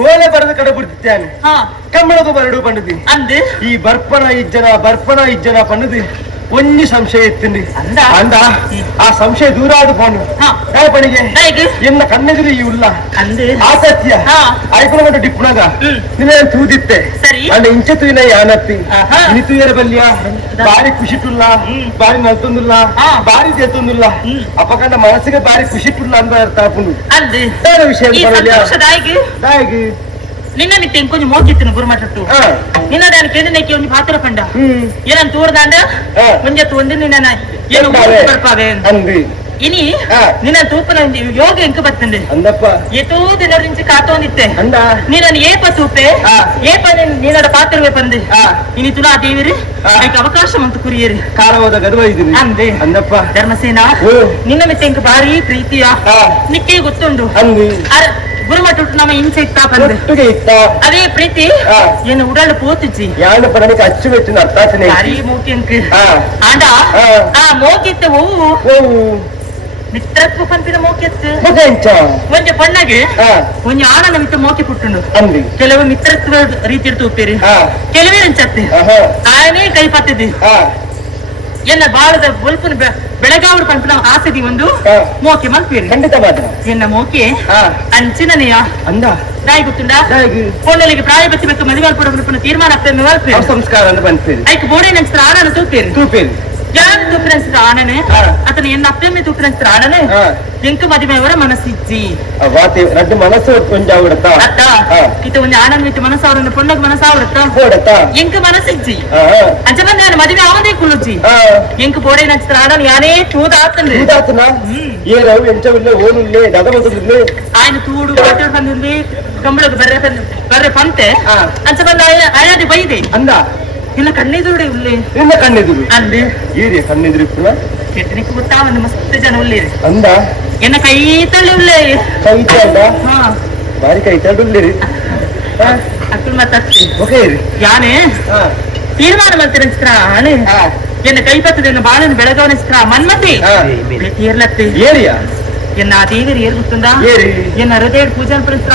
ಓಲೆ ಬರೆದು ಕಡೆ ಬಿಡ್ತಿದ್ದಾನೆ ಕಮ್ಮಳದು ಬರಡು ಪಂಡದಿ ಅಂದ್ ಈ ಬರ್ಪನ ಇಜ್ಜನ ಪಂಡದಿ ಒಂಜಿ ಸಂಶಯ ಎತ್ತಿಂಡಿ ಅಂದ ಆ ಸಂಶಯ ದೂರ ಆದ ಪೋನು ಪಣಿಗೆ ಎನ್ನ ಕಣ್ಣೆದುರು ಈ ಉಲ್ಲ ಆಸತ್ಯ ಆಯ್ಕೊಂಡು ಡಿಪ್ಪುನಾಗ ನಿನ್ನ ತೂದಿತ್ತೆ ಅಂಡ ಇಂಚೆ ತೂಯಿನ ಯಾನತ್ತಿ ಇನಿ ತೂಯರ ಬಲ್ಯ ಬಾರಿ ಖುಷಿಟುಲ್ಲ ಬಾರಿ ನಲ್ತೊಂದುಲ್ಲ ಬಾರಿ ಜೇತೊಂದುಲ್ಲ ಅಪ್ಪಕಂಡ ಮನಸ್ಸಿಗೆ ಬಾರಿ ಖುಷಿಟುಲ್ಲ ಅಂತ ಅರ್ಥ ಆಪುಂಡು ವಿಷಯ ನಿನ್ನ ಮಿತ್ತೆ ಇಂಕೊಂಚ ಮೋಕಿತ್ತು ಗುರುಮಟ್ಟು ನಿನ್ನ ದಾನಿ ಕೇಂದ್ರಕ್ಕೆ ಒಂದು ಪಾತ್ರ ಪಂಡ ಏನಂತ ತೋರ್ದಾಂಡ ಮುಂಜತ್ತು ಒಂದು ನಿನ್ನ ಏನು ಬರ್ಪಾವೆ ಇನಿ ನಿನ್ನ ತೂಪನ ಯೋಗ ಎಂಕ ಬರ್ತಂದೆ ಅಂದಪ್ಪ ಎಷ್ಟೋ ದಿನ నుంచి ಕಾತೋಂದಿತ್ತೆ ನೀನನ್ನು ಏಪ ತೂಪೆ ಏಪ ನೀನಡ ಪಾತ್ರವೇ ಬಂದೆ ಇನಿ ತುಲಾ ದೇವಿರಿ ಅದಕ್ಕೆ ಅವಕಾಶ ಮಂತು ಕುರಿಯರಿ ಕಾಲವಾದ ಗದವ ಇದ್ದೀನಿ ಅಂದೆ ಅಂದಪ್ಪ ಧರ್ಮಸೇನ ನಿನ್ನ ಮಿತ್ತೆ ಇಂಕ ಭಾರಿ ಪ್ರೀತಿಯ ನಿಕ್ಕೆ ಗೊತ್ತುಂಡು ಗುರುಮಟ್ಟು ನಮ್ಮ ಹಿಂಸೆ ಇತ್ತಾ ಬಂದೆ ಅದೇ ಪ್ರೀತಿ ಏನು ಉಡಾಳು ಪೋತಿಚ್ಚಿ ಯಾಣ ಪರನಿಗೆ ಅಚ್ಚು ವೆಚ್ಚಿನ ಅರ್ಥಾಚನೆ ಭಾರಿ ಮೋಕಿ ಅಂಕ ಆಂಡ ಆ ಮೋಕಿತ್ತೆ ಹೂವು ಮಿತ್ರತ್ವ ಪಂಪಿನ ಮೋಕಿತ್ತು ಒಂಜ ಪಣ್ಣಗೆ ಒಂಜ ಆನನ ಮಿತ್ರ ಮೋಕಿ ಪುಟ್ಟುಂಡು ಕೆಲವು ಮಿತ್ರತ್ವ ರೀತಿ ತೂಪೇರಿ ಕೆಲವೇ ಅಂಚತ್ತೆ ಆಯನೇ ಕೈ ಪತ್ತಿದ್ದಿ ಎನ್ನ ಬಾಳದ ಬಲ್ಪನ ಬೆಳಗಾವಡು ಪಂಪಿನ ಆಸೆದಿ ಒಂದು ಮೋಕೆ ಮಲ್ಪೇರಿ ಖಂಡಿತ ಮಾತ್ರ ಎನ್ನ ಮೋಕೆ ಅಂಚಿನನೆಯ ಅಂದ ದಾಯಿ ಗೊತ್ತುಂಡ ಕೊಂಡಲಿಗೆ ಪ್ರಾಯ ಬಚ್ಚಬೇಕು ಮದುವೆ ಅಲ್ಪಡ ತೀರ್ಮಾನ ಆಗ್ತದೆ ಮಲ್ಪೇರಿ ಸಂಸ್ಕಾರ ಅಂತ ಬಂದ್ಪೇರಿ ಐಕ್ ಬೋಡೆ ನಂತರ ಆನನ ತೂಪೇರಿ ಯಾರು ತೂಪಿನ ಆನನೆ ಅತನ ಎನ್ನ ಅಪ್ಪಮ್ಮೆ ತೂಪಿನ ಆನನೆ ಎಂಕ ಮದುವೆಯವರ ಮನಸ್ಸಿಜ್ಜಿ ರಡ್ಡು ಮನಸ್ಸು ಕೊಂಜಾವಿಡತ್ತ ಅತ್ತ ಇತ ಒಂದು ಆನಂದ ಮಿತ್ತು ಮನಸ್ಸಾವರನ್ನು ಪೊಣ್ಣಗ ಮನಸ್ಸಾವಿಡತ್ತ ಎಂಕ ಮನಸ್ಸಿಜ್ಜಿ ಅಂಚ ಬಂದ ಮದುವೆ ಅವದೇ ಕುಲುಜ್ಜಿ ಎಂಕ ಬೋಡೆ ನಂತರ ಆನನ ಯಾನೇ ಚೂದಾತಂದ್ರೆ ಏರವು ಎಂಚವಿಲ್ಲ ಓನುಲ್ಲೇ ದದಮದುಲ್ಲೇ ఆయన తూడు బట్టలు పంది కంబళకు బర్రె పంతే అంచబంద ఆయనది బయదే అందా నిన్న కన్నెదురుడే ఉల్లే నిన్న కన్నెదురు అంది ఏరియా కన్నెదురు ఇప్పుడు చెట్టునికి గుత్తామంది మస్తు జన ఉల్లే అందా ఎన్న కైతళ్ళు ఉల్లే కైతళ్ళ బారి కైతళ్ళు ఉల్లే అక్కడ మత్తు ఓకే యానే ತೀರ್ಮಾನ ಮಂತ್ರಿಸ್ತ್ರ ಆನೆ ಎನ್ನ ಕೈ ಪತ್ತದ ಬಾಳನ್ನು ಬೆಳಗಾವನಿಸ್ತ್ರ ಮನ್ಮತಿ ತೀರ್ಲತ್ತಿ ಏರಿಯಾ ఎన్న దేవరు ఏరు గుర్తుందా ఎన్న హృదయ పూజన పరిస్థిత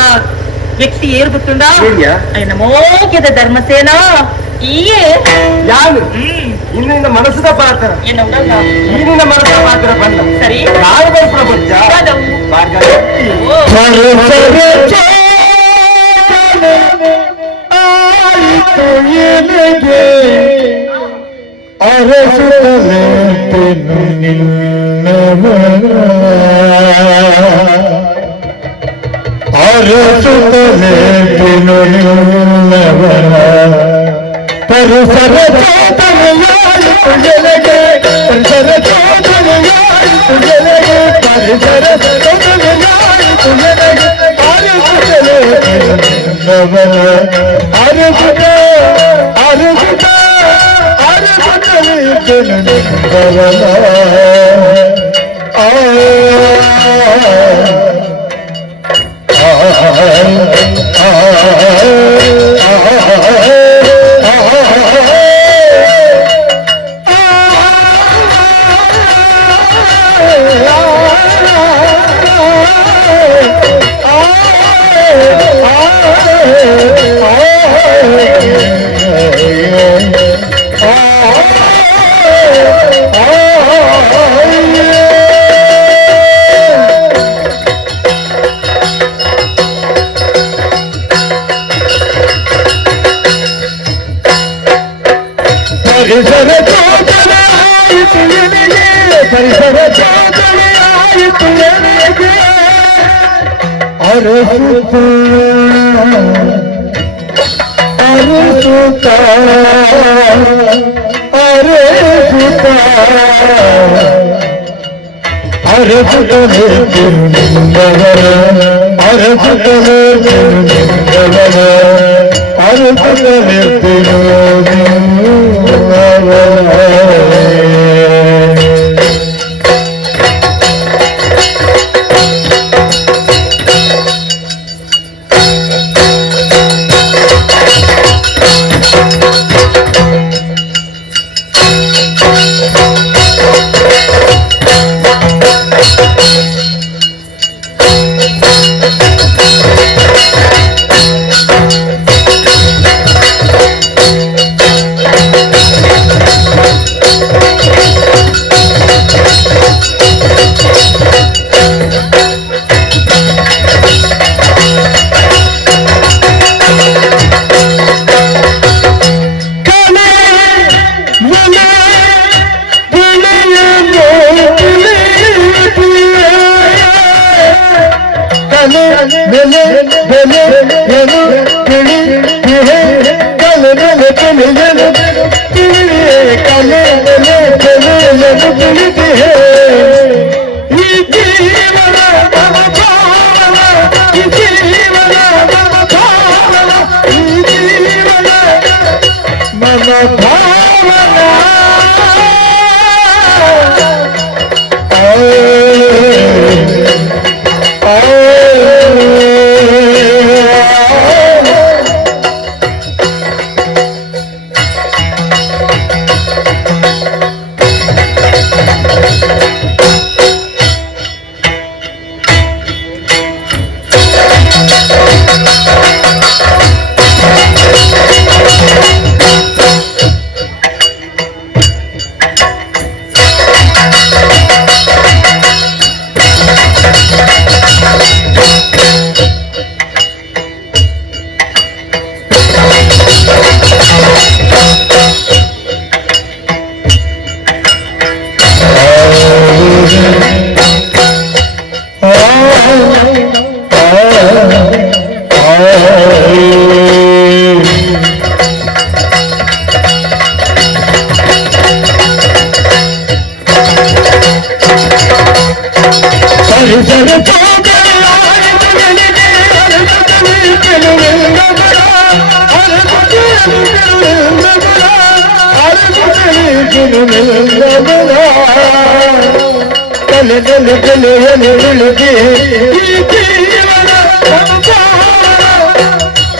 వ్యక్తి ఏరు గుర్తుందా ఆయన మోಕ್ಯದ ಧರ್ಮಸೇನ ಈಯೇ ಯಾರು ಇನ್ನಿಂದ ಮನಸ್ಸದ ಪಾತ್ರ ಎನ್ನ ಉಡಲ್ಲ ಈಗಿನ ಮನಸ್ಸದ ಪಾತ್ರ ಬಂದ ಸರಿ ಯಾರು ಪ್ರಪಂಚ ಅರಸುತ್ತಲೇನು ನಿನ್ನವನ ಅರಸುತ್ತಲೇನು ನಿನ್ನವನ ಪರಿಸರ ಚೋದನೆಯಾಯಿತು ಎಲೆಗೆ ಪರಿಸರ ಚೋದನೆಯಾಯಿತು ಎಲೆಗೆ ಪರಿಸರ ಚೋದನೆಯಾಯಿತು ಎಲೆಗೆ ಅರಸುತ್ತಲೇನು ನಿನ್ನವನ ಅರಸುತ್ತ ಅರಸುತ್ತ ಅರಸುತ್ತಲೇನು ನಿನ್ನವನ ಪರಿಸರ ಚೋದನೆಯಾಯಿತು ಎಲೆಗೆ ಪರಿಸರ ಚೋದನೆಯಾಯಿತು ಎಲೆಗೆ ಅರಸುತ್ತ ಅರಸುತ್ತ ಅರಸುತ್ತ ಅರಸುತ್ತಲೇ ತಿರುನಿಂದವರ ಅರಸುತ್ತಲೇ ತಿರುನಿಂದವರ ಅರಸುತ್ತಲೇ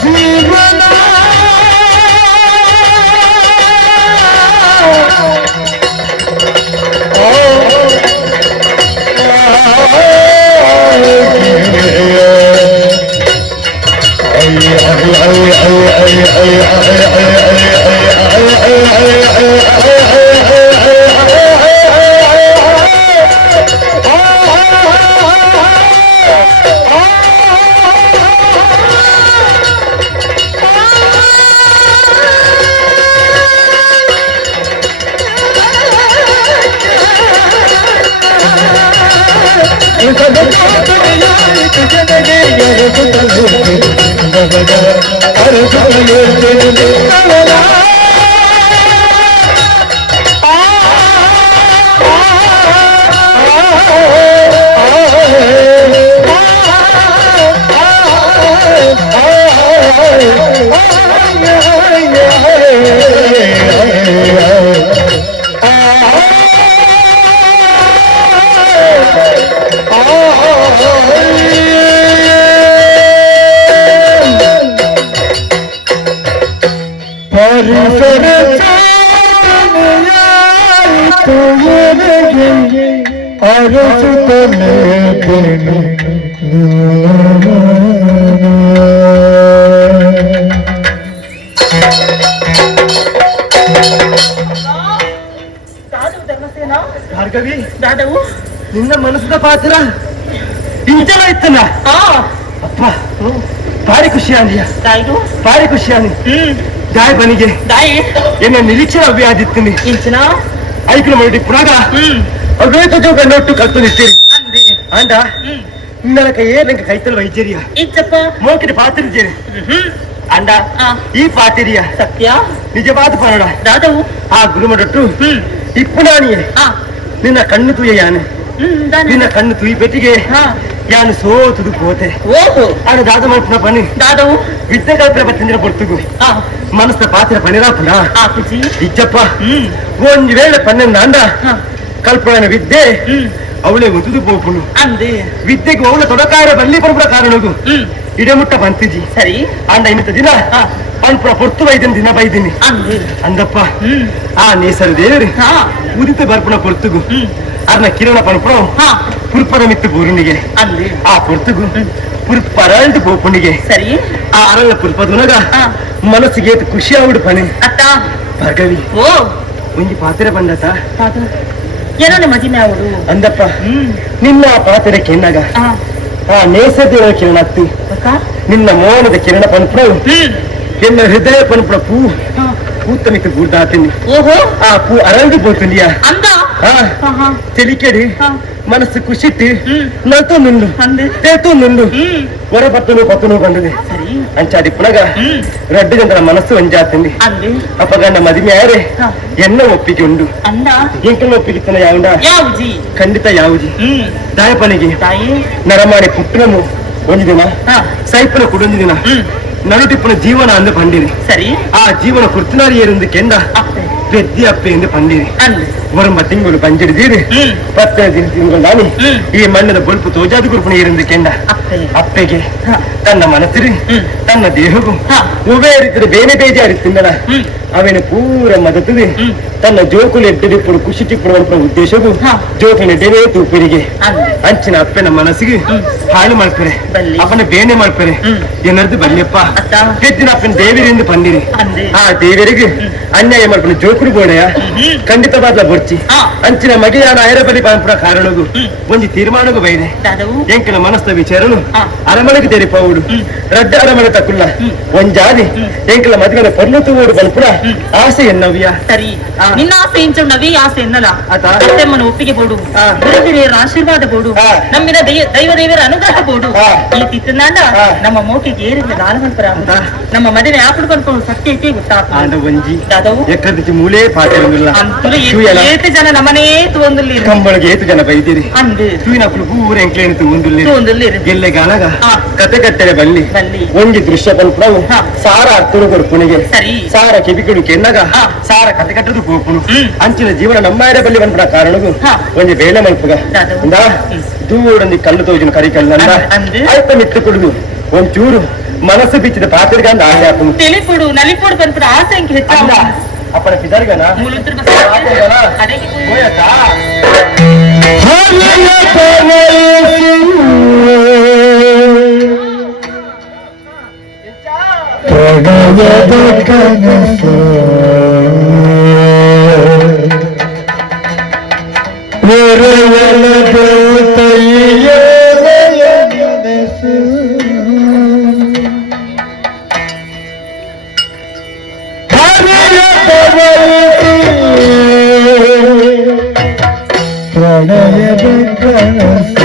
ಜೀವನ ಭಾರ್ಗವಿ, ದಾದವು ನಿನ್ನ ಮನಸ್ಸಿನ ಪಾತ್ರ ಇಂತೆಲ್ಲ ಇತ್ತನ ಅಪ್ಪ ಭಾರಿ ಖುಷಿಯಾನಿಯ ದಾಯಿದು ಭಾರಿ ಖುಷಿಯಾನಿ ದಾಯ ಬನಿಗೆ ದಾಯಿ ಎನ್ನ ನಿರೀಕ್ಷೆ ಅವ್ಯಾದಿತ್ತೀನಿ ಇಂಚಿನ ಐಕ್ಲ ಮಾಡಿ ಪುನಗ ಅದ್ವೈತ ಗಂಡೊಟ್ಟು ಕಲ್ತು ನಿಂತೀರಿ ಅಂದೆ ಅಂಡ ನಿನ್ನ ಕೈ ನಂಗೆ ಕೈತಲ್ ವೈದ್ಯರಿಯ ಇಚ್ಚಪ್ಪ ಮೋಕಿನ ಪಾತ್ರಿದ್ದೀರಿ ಅಂಡ ಈ ಪಾತಿರಿಯ ಸತ್ಯ ನಿಜವಾದ ಪರಣ ದಾದವು ಆ ಗುರುಮಡೊಟ್ಟು ಇಪ್ಪುನಾನಿಯೇ ನಿನ್ನ ಕಣ್ಣು ತುಯ್ಯ ಯಾನು ನಿನ್ನ ಕಣ್ಣು ತುಯಿ ಪೆಟ್ಟಿಗೆ ಯಾನು ಸೋತುದು ಪೋತೆ ಓಹೋ ಆಗ ದಾದ ಮಾಡ್ಪುನ ಪನಿ ದಾದವು ವಿದ್ಯೆ ಕಲ್ಪನೆ ಬತ್ತಿಂದ್ರ ಪೊರ್ತುಗು ಮನಸ್ಸ ಪಾತ್ರ ಪನಿರಾಪುನ ಕುಜಿ ಇಜ್ಜಪ್ಪ ಒಂದ್ ವೇಳೆ ಪನ್ನೆಂದು ಅಂಡ ಕಲ್ಪನ ವಿದ್ಯೆ ಅವಳೆ ಒತ್ತುದು ಪೋಪುನು ಅಂದೆ ವಿದ್ಯೆಗೆ ಅವಳ ತೊಡಕಾರ ಬಲ್ಲಿ ಪರಪುರ ಕಾರಣಗು ಇಡಮುಟ್ಟ ಬಂತಿಜಿ ಸರಿ ಅಂಡ ಇಂಥ ದಿನ ಪನ್ಪುರ ಪೊರ್ತು ಬೈದಿನ ದಿನ ಬೈದಿನಿ ಅಂದೆ ಅಂದಪ್ಪ ಆ ನೇಸರು ದೇವ್ರಿ ಉದಿತ ಬರ್ಪುನ ಪೊರ್ತುಗು ಅರ್ನ ಕಿರಣ ಪನ್ಪುರ ಪುರ್ಪರ ಮಿತ್ತು ಬೂರುನಿಗೆ ಅಂದೆ ಆ ಪೊರ್ತುಗು ಪುರ್ಪರಳ್ದು ಪೋಪುನಿಗೆ ಸರಿ ಆ ಅರಳ ಪುರ್ಪದುನಗ ಮನಸ್ಸಿಗೆ ಖುಷಿ ಆವಿಡು ಪನಿ ಅತ್ತ ಭಾರ್ಗವಿ ಓ ಒಂಜಿ ಪಾತ್ರೆ ಬಂದತ ಏನೋ ಮಜಿಮೆ ಅವಳು ಅಂದಪ್ಪ ನಿನ್ನ ಆ ಪಾತ್ರೆ ಕೆನ್ನಾಗ ಆ ನೇಸದ ಕಿರಣ ಹತ್ತಿ ನಿನ್ನ ಮೋನದ ಕಿರಣ ಪನ್ಪುರ ಎನ್ನ ಹೃದಯ ಪನ್ಪುರ ಪೂತ ಮಿತ್ತು ಗೂಡ್ದಾತೀನಿ ಓಹೋ ಆ ಪೂ ಅರಂಗಿ ಪೋತುಂಡಿಯಾ ಅಂದ ತೆಲಿಕೆಡಿ ಮನಸ್ಸು ಖುಷಿಟ್ಟು ನಲ್ತು ನಿಂಡು ಅಂದೆ ತೇತು ನಿಂಡು ಹೊರ ಪತ್ತನು ಬಂದಿದೆ ಸರಿ ಅಂಚಾಡಿ ಪುನಗ ರಡ್ಡು ಜನರ ಮನಸ್ಸು ಒಂಜಾತಿಂಡಿ ಅಂದೆ ಅಪ್ಪಗಂಡ ಮದುವೆ ಯಾರೇ ಎನ್ನ ಒಪ್ಪಿಗೆ ಉಂಡು ಅಂದ ಎಂಕನ ಒಪ್ಪಿಗಿತ್ತನ ಯಾವುಂಡ ಯಾವುಜಿ ಖಂಡಿತ ಯಾವುಜಿ ದಾಯಪನಿಗೆ ತಾಯಿ ನರಮಾಡಿ ಪುಟ್ಟನము ಒಂದು ದಿನ ಸೈಪನ ಕುಡೊಂದು ದಿನ ನಡುಟಿಪ್ಪನ ಜೀವನ ಅಂದು ಪಂಡಿರಿ ಸರಿ ಆ ಜೀವನ ಕುರ್ತಿನಾರಿ ಏರುಂದು ಕೆಂಡ ಪೆದ್ದಿ ಅಪ್ಪೆ ಎಂದು ಪಂಡಿರಿ ಅಂದೆ ಒರಂಬ ತಿಂಗಳು ಪಂಜಿಡಿದೀರಿ 15 ತಿಂಗಳು ನಾನು ಈ ಮಣ್ಣದ ಬೊಲ್ಪು ತೋಜಾದ ಗುರುಪುನ ಏರುಂದು ಕೆಂಡ ಅಪ್ಪೆಗೆ ತನ್ನ ಮನಸ್ಸಿರಿ ತನ್ನ ದೇಹಗೂ ಉವೇ ರೀತಿಯ ಬೇನೆ ಬೇಜಾರಿತ್ತಿಂದನ ಅವನ ಪೂರ ಮದತದೆ ತನ್ನ ಜೋಕುಲು ಎಡ್ಡಿಪ್ಪುಡು ಖುಷಿ ಟಿಪ್ಪುಡು ಉದ್ದೇಶಗೂ ಜೋಕುಲ ಎಡ್ಡೇ ತೂಪಿರಿಗೆ ಅಂಚಿನ ಅಪ್ಪನ ಮನಸ್ಸಿಗೆ ಹಾಳು ಮಾಡ್ತಾರೆ ಅಪ್ಪನ ಬೇನೆ ಮಾಡ್ತಾರೆ ಏನರ್ದು ಬಲ್ಲಿಯಪ್ಪ ಹೆಚ್ಚಿನ ಅಪ್ಪನ ದೇವರಿಂದ ಬಂದಿರಿ ಆ ದೇವರಿಗೆ ಅನ್ಯಾಯ ಮಾಡ್ಕೊಂಡು ಜೋಕುರು ಬೋಡೆಯ ಖಂಡಿತವಾದ ಬರ್ಚಿ ಅಂಚಿನ ಮಗಿಯಾನ ಐರಬಲಿ ಪಂಪುರ ಕಾರಣಗೂ ಒಂದು ತೀರ್ಮಾನಗೂ ಬೈದೆ ಎಂಕನ ಮನಸ್ಸ ವಿಚಾರನು ಅರಮನೆಗೆ ತೆರಿಪವುಡು ರಡ್ಡ ಅರಮನೆ ತಕ್ಕುಲ್ಲ ಒಂಜಾದಿ ಎಂಕಲ ಮದುವೆ ಪರ್ಲತು ಓಡು ಬಲ್ಪುರ ಆಸೆ ಎನ್ನವ್ಯ ಸರಿ ನಿನ್ನ ಆಸೆ ಇಂಚುಂಡವಿ ಆಸೆ ಎನ್ನಲ ಅತ್ತೆಮ್ಮನ ಒಪ್ಪಿಗೆ ಬೋಡು ಗುರುಹಿರಿಯರ ಆಶೀರ್ವಾದ ಬೋಡು ನಮ್ಮಿನ ದೈವ ದೇವರ ಅನುಗ್ರಹ ಬೋಡು ಈ ತಿತ್ತನಾಂಡ ನಮ್ಮ ಮೋಕಿಗೆ ಏರಿದ ದಾನವಂತರ ನಮ್ಮ ಮದುವೆ ಆಪುಡು ಕನ್ಕೊಂಡು ಸತ್ಯ ಐತಿ ಗೊತ್ತಾ ಒಂಜಿ ದಾದವು ಎಕ್ಕದಿಚ್ಚಿ ಮೂಲೆ ಪಾತಿರಂಗಿಲ್ಲ ಅಂತೂ ಏತು ಜನ ನಮ್ಮನೇ ತೂಂದುಲ್ಲಿ ಕಂಬಳಿಗೆ ಏತು ಜನ ಬೈದಿರಿ ಅಂದು ತೂಯಿನಪ್ಪಳು ಪೂರ ಎಂಕ್ಲೇನು ತೂಂದುಲ್ಲಿ ಗೆಲ್ಲೆ ಗಾನಗ ಕತೆ ಕಟ್ಟೆರೆ ಬಲ್ಲಿ ಒಂಜಿ ದೃಶ್ಯ ಪಲ್ಪುರವು ಸಾರ ಅರ್ಥರು ಕೊಡ್ಪುಣಿಗೆ ಸಾರ ಕಿಬಿಕುಡು ಕೆನ್ನಗ ಸಾರ ಕತೆ ಕಟ್ಟದು ಪೋಪುನು ಅಂಚಿನ ಜೀವನ ನಮ್ಮಾಯರ ಬಲ್ಲಿ ಬಂದ್ಬಿಡ ಕಾರಣಗೂ ಒಂಜಿ ಬೇಳೆ ಮಲ್ಪುಗ ದೂರೊಂದಿ ಕಲ್ಲು ತೋಜಿನ ಕರಿ ಕಲ್ಲಂದ ಅಲ್ಪ ಮಿತ್ತು ಕುಡುದು ಒಂಚೂರು ಮನಸ್ಸು ಬಿಚ್ಚಿದ ಪಾತ್ರೆಗಂದ ಆಸೆ ಹಾಕು ತಿಳಿಪುಡು ನಲಿಪುಡು ಬಂದ್ಬಿಡ ಆಸೆ ಅಂಕಿ ಹೆಚ್ಚಾಗ ಅಪ್ಪನ ಪಿದರ್ಗನ ಪ್ರಣಯದ ಕನಸು ಪ್ರಣಯದ ಕನಸು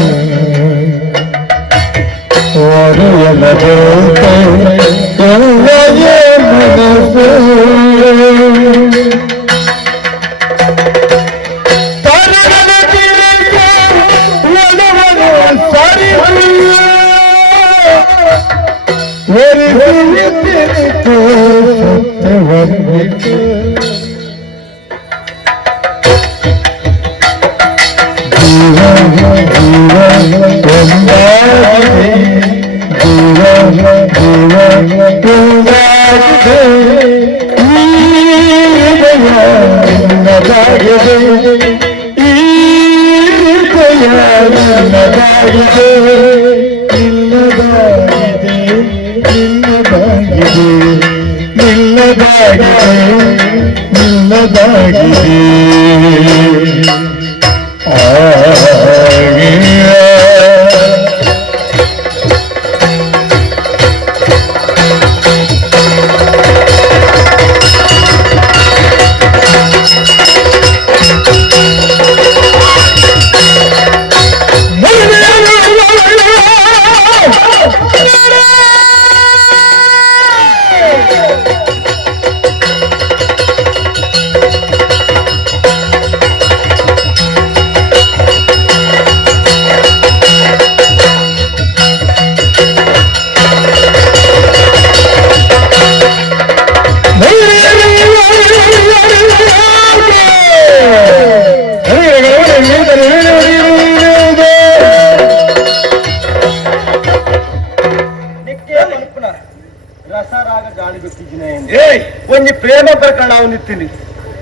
ಒಂಜಿ ಪ್ರೇಮ ಪ್ರಕರಣ ಅವನಿತ್ತೀನಿ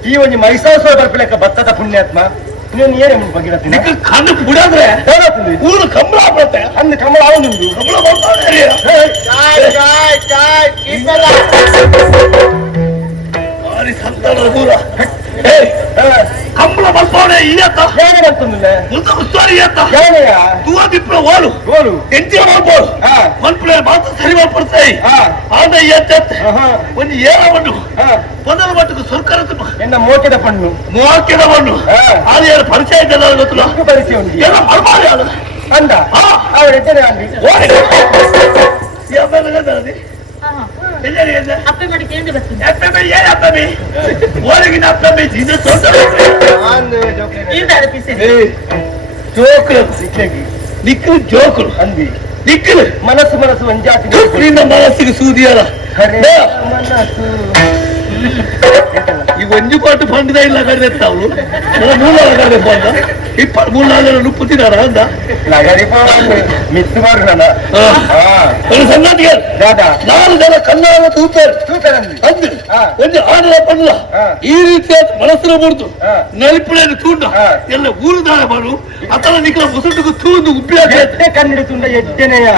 ಈ ಒಂಜಿ ಮೈಸಾಸುರ ಬರ್ಪಿಲಕ್ಕ ಭತ್ತದ ಪುಣ್ಯಾತ್ಮ ನೀನು ಏನೇ ಬಗೆರತ್ತೀನಿ ಕಣ್ಣು ಬಿಡಾದ್ರೆ ಊರು ಕಂಬಳ ಬರುತ್ತೆ ಅಂದ್ ಕಮಲ ಅವನು ನಿಮ್ದು ಕಂಬಳ ಬರ್ತಾನೆ ಭಾರಿ ಸಂತಾನ ದೂರ ಕಂಬಳ ಬರ್ತಾನೆ ಈಯತ್ತ ಹೇಗೆ ಬರ್ತಂದಿಲ್ಲ ಮುಂದೆ ಉಸ್ತುವಾರಿ ಈಯತ್ತ ಹೇಗೆಯ ತೂವ ದಿಪ್ಪಳ ಓಲು ಗೋಲು ಎಂಟಿ ಮಾಡ್ಬೋದು ಮನ್ಪುಳೆ ಮಾತು ಸರಿ ಮಾಡ್ಪಡ್ತಾಯಿ ಆದ ಎತ್ತ ಒಂದು ಏನ ಮಣ್ಣು ಮೊದಲ ಮಟ್ಟಕ್ಕೆ ಸರ್ಕಾರ ಎನ್ನ ಮೋಕೆದ ಪಣ್ಣು ಮೂವಕ್ಕೆದ ಮಣ್ಣು ಅದು ಏನು ಪರಿಚಯ ಇದ್ದಲ್ಲ ಗೊತ್ತಿಲ್ಲ ಪರಿಚಯ ಉಂಟು ಎಲ್ಲ ಮರ್ಮಾಡಿ ಅದು ಅಂದ ಅವರಿದ್ದೇನೆ ಅಲ್ಲಿ ಅಪ್ಪೆ ಮಾಡಿ ಕೇಳಿ ಬರ್ತೀನಿ ಓರಿಗಿನ ಅಪ್ಪಮ್ಮೆ ಇದು ಇಲ್ದಾರೆ ಪಿಸೆ ಜೋಕುಲು ನಿಕ್ಕಲು ಜೋಕುಲು ಅಂದಿ ನಿಕ್ಕಲು ಮನಸ್ಸು ಮನಸ್ಸು ಒಂಜಾತಿ ನಿನ್ನ ಮನಸ್ಸಿಗೆ ಸೂದಿಯಲ್ಲ ಮನಸ್ಸು ಈ ಒಂಜು ಪಾಟು ಪಂಡಿದ ಇಲ್ಲ ಕಡಿದೆತ್ತ ಅವಳು ಮೂಲ ಕಡೆ ಬಂದ 23 ಉಪ್ಪು ತಿನ್ನಾರ ಅಂದ ನಗರಿ ಮಿತ್ತು ಮಾಡ ಒಂದು ಸಂಗಾತಿಗೆ ದಾದಾ 4 ಜನ ಕನ್ನಡ ತೂತಾರೆ ತೂತಾರಂದಿ ಅಂದು ಒಂದು ಆಡಲ ಪಂಡ ಈ ರೀತಿಯಾದ ಮನಸ್ಸಿನ ಮುರಿದು ನಲಿಪುಳೆಯನ್ನು ತೂಂಡ ಎಲ್ಲ ಊರುದಾರ ಮಾಡು ಅತನ ನಿಖಲ ಮುಸುಟುಕು ತೂಂದು ಉಪ್ಪಿಯಾಗ ಎಡ್ಡೆ ಕನ್ನಡಿತುಂಡ ಎಡ್ಡೆನೆಯ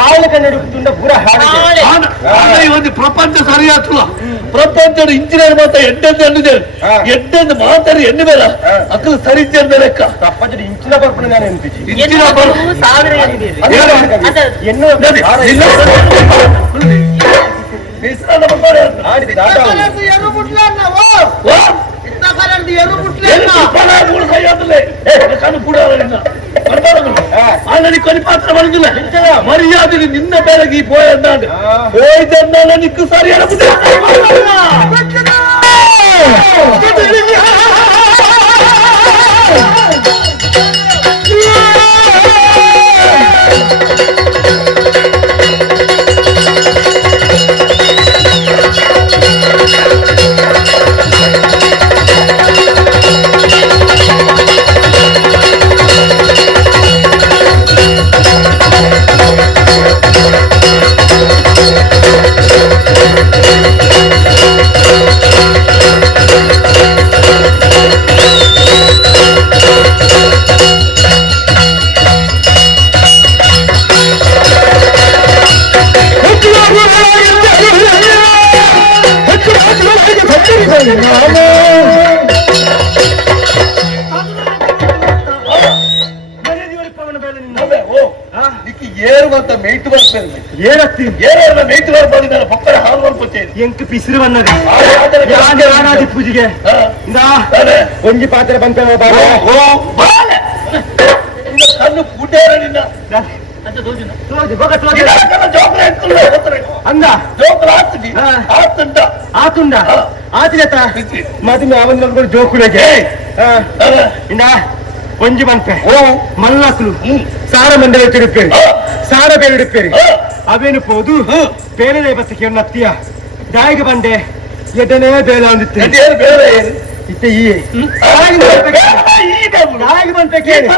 ಹಾಳು ಕನ್ನಡಿತುಂಡ ಪೂರ ಹಾಳು ಒಂದು ಪ್ರಪಂಚ ಸರಿಯಾತಲ್ಲ ಪ್ರಪಂಚದ ಇಂಜಿನಿಯರ್ ಮಾತ್ರ ಎಡ್ಡೆಂದು ಮಾತಾಡಿ ಎಣ್ಣೆ ಬೇಡ ಅಕ್ಕಲು ಸರಿ ಇದ್ದ ಲೆಕ್ಕ ಪ್ರಪಂಚದ ಇಂಚಿನ ಬರ್ಪಣ ನಾನು ಎನ್ಪಿಸಿ ಇಂಚಿನ ಸಾವಿರ ಎನ್ನು కొని పాత్ర పడుతున్నా మర్యాదలు నిన్న పేరకి పోయన్నాడు పోయిద్దన్నా నీకు సరి ಏರುವಂತ ಮೇಯ್ತು ಬರ್ತೇನೆ ಏನತ್ತಿ ಏನ ಮೇಯ್ತು ಬರ್ಬೋದು ಪಕ್ಕದ ಹಾಲು ಬರ್ಪತ್ತೇನೆ ಎಂಕ್ ಪಿಸಿರು ಬನ್ನದು ಆರಾಧಿ ಪೂಜೆಗೆ ಒಂಜಿ ಪಾತ್ರೆ ಬಂತ ಕಣ್ಣು ಪೂಟೇರ ನಿನ್ನ ಅದು ದೋಜುನ ಅಂದ ಜೋಕುಲ ಆತುಂಡಿ ಹಾ. ಆತುಂಡ ಆತುಂಡ ಆತಿರತ ಬಿಚ್ಚಿ. ಮದುವೆ ಅವನ ಜೋಕುಳಿಗೆ ಇಂದ ಒಂಜಿ ಬಂತೆ ಮಲ್ಲಕ್ಕಲು ಸಾರ ಮಂಡಲ ಇಟ್ಟಿರುತ್ತೇವೆ ಸಾರ ಬೇರೆ ಇಡುತ್ತೇವೆ ಅವೇನು ಪೋದು ಬೇರೆ ಬತ್ತಕ್ಕೆ ನತ್ತಿಯ ದಾಯಿಗೆ ಬಂದೆ ಎದನೇ ಬೇಲ ಅಂದಿತ್ತೆ ಎದ್ದೇರು ಬೇರೆ ಏನು ಇತ್ತೆ ಈ ದಾಯಿಗೆ ಬಂತೆ ಕೇಳಿ